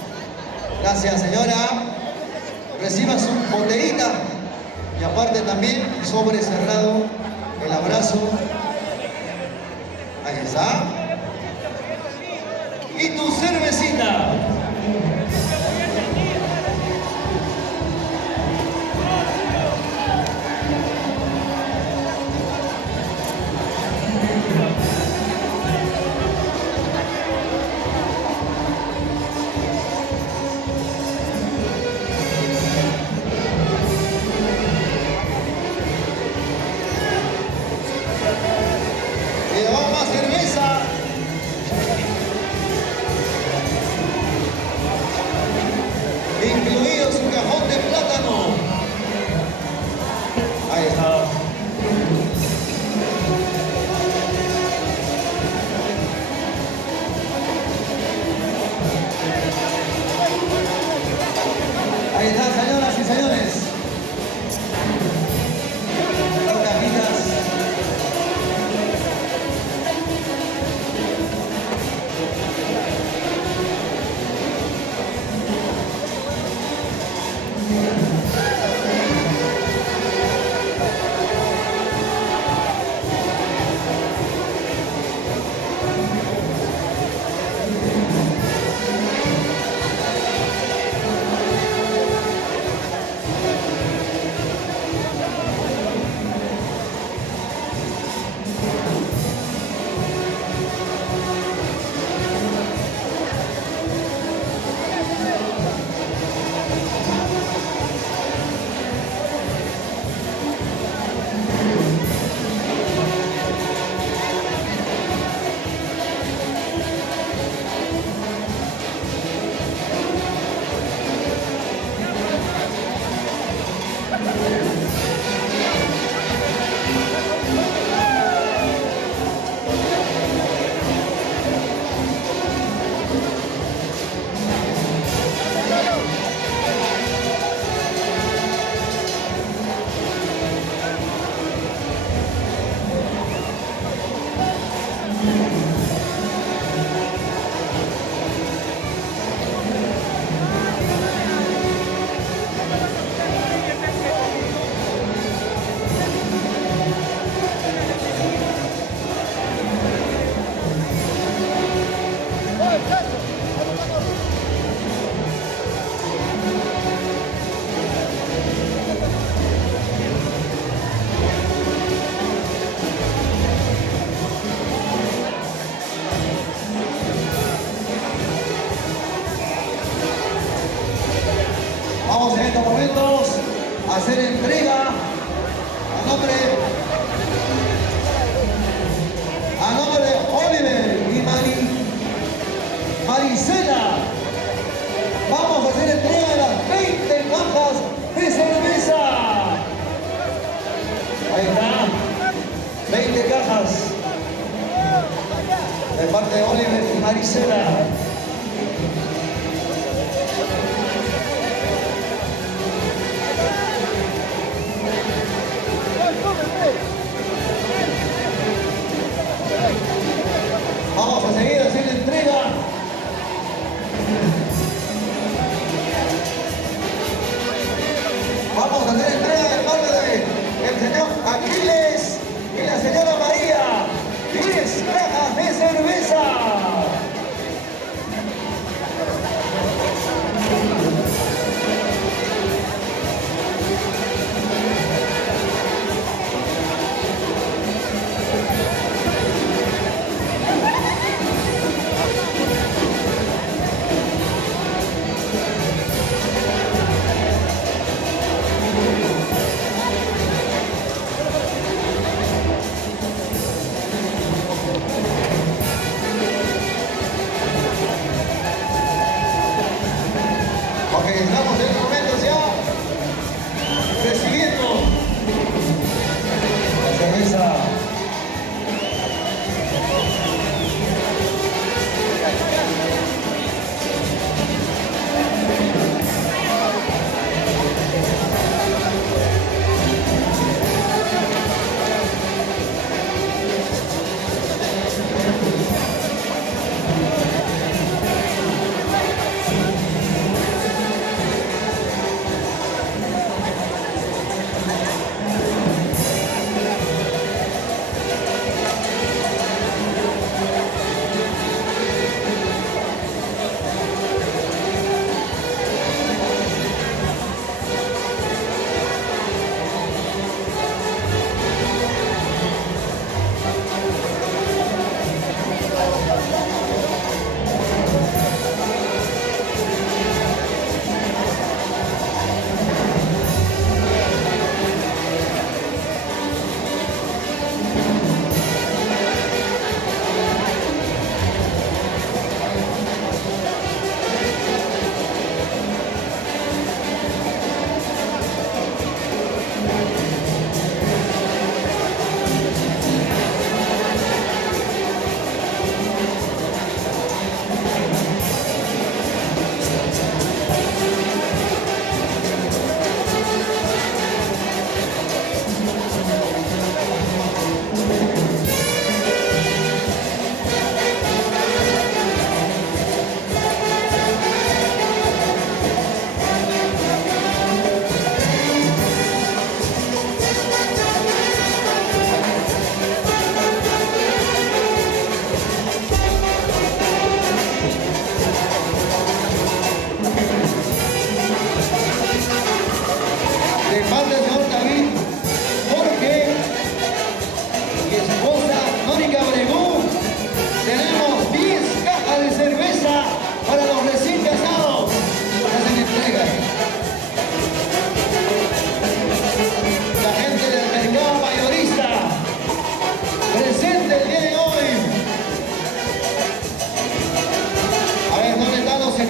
Gracias, señora. Reciba su botellita y aparte también sobre cerrado el abrazo. Ahí está. Y tu cervecita. Y vamos más cerveza. plátano. Ahí está. Ahí está, señoras y señores. Las cajitas. Vamos en estos momentos a hacer entrega a nombre de Oliver y Marisela. Vamos a hacer entrega de las 20 cajas de cerveza. Ahí está, 20 cajas de parte de Oliver y Marisela. Vamos a seguir haciendo entrega. Vamos a hacer entrega de parte del señor Aquiles y la señora María. 10 cajas de cerveza.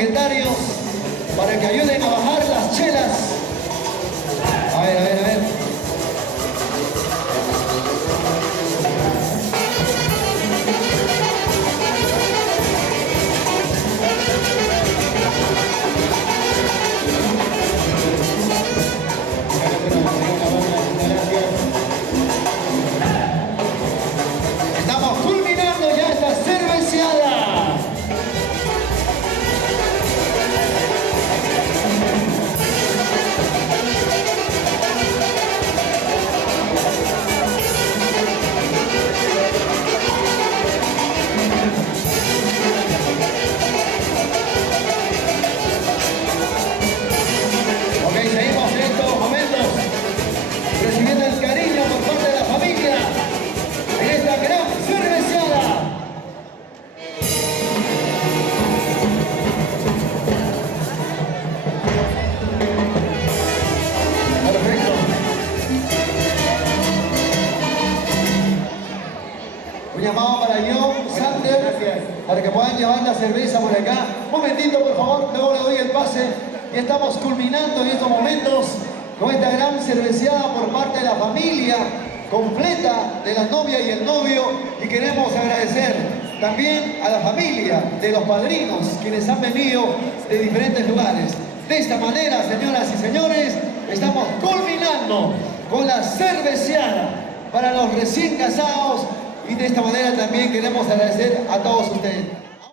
secretarios para que ayuden a bajar las chelas. A ver, a ver, a ver. Estamos culminando ya esta cerveceada. Ok, seguimos en estos momentos recibiendo el cariño por parte de la familia en esta gran cerveceada. Perfecto. Un llamado para John Sander para que puedan llevar la cerveza por acá. Un momentito, por favor, luego le doy el pase. Y estamos culminando en estos momentos con esta gran cerveceada por parte de la familia completa de la novia y el novio. Y queremos agradecer también a la familia de los padrinos, quienes han venido de diferentes lugares. De esta manera, señoras y señores, estamos culminando con la cerveceada para los recién casados y de esta manera también queremos agradecer a todos ustedes.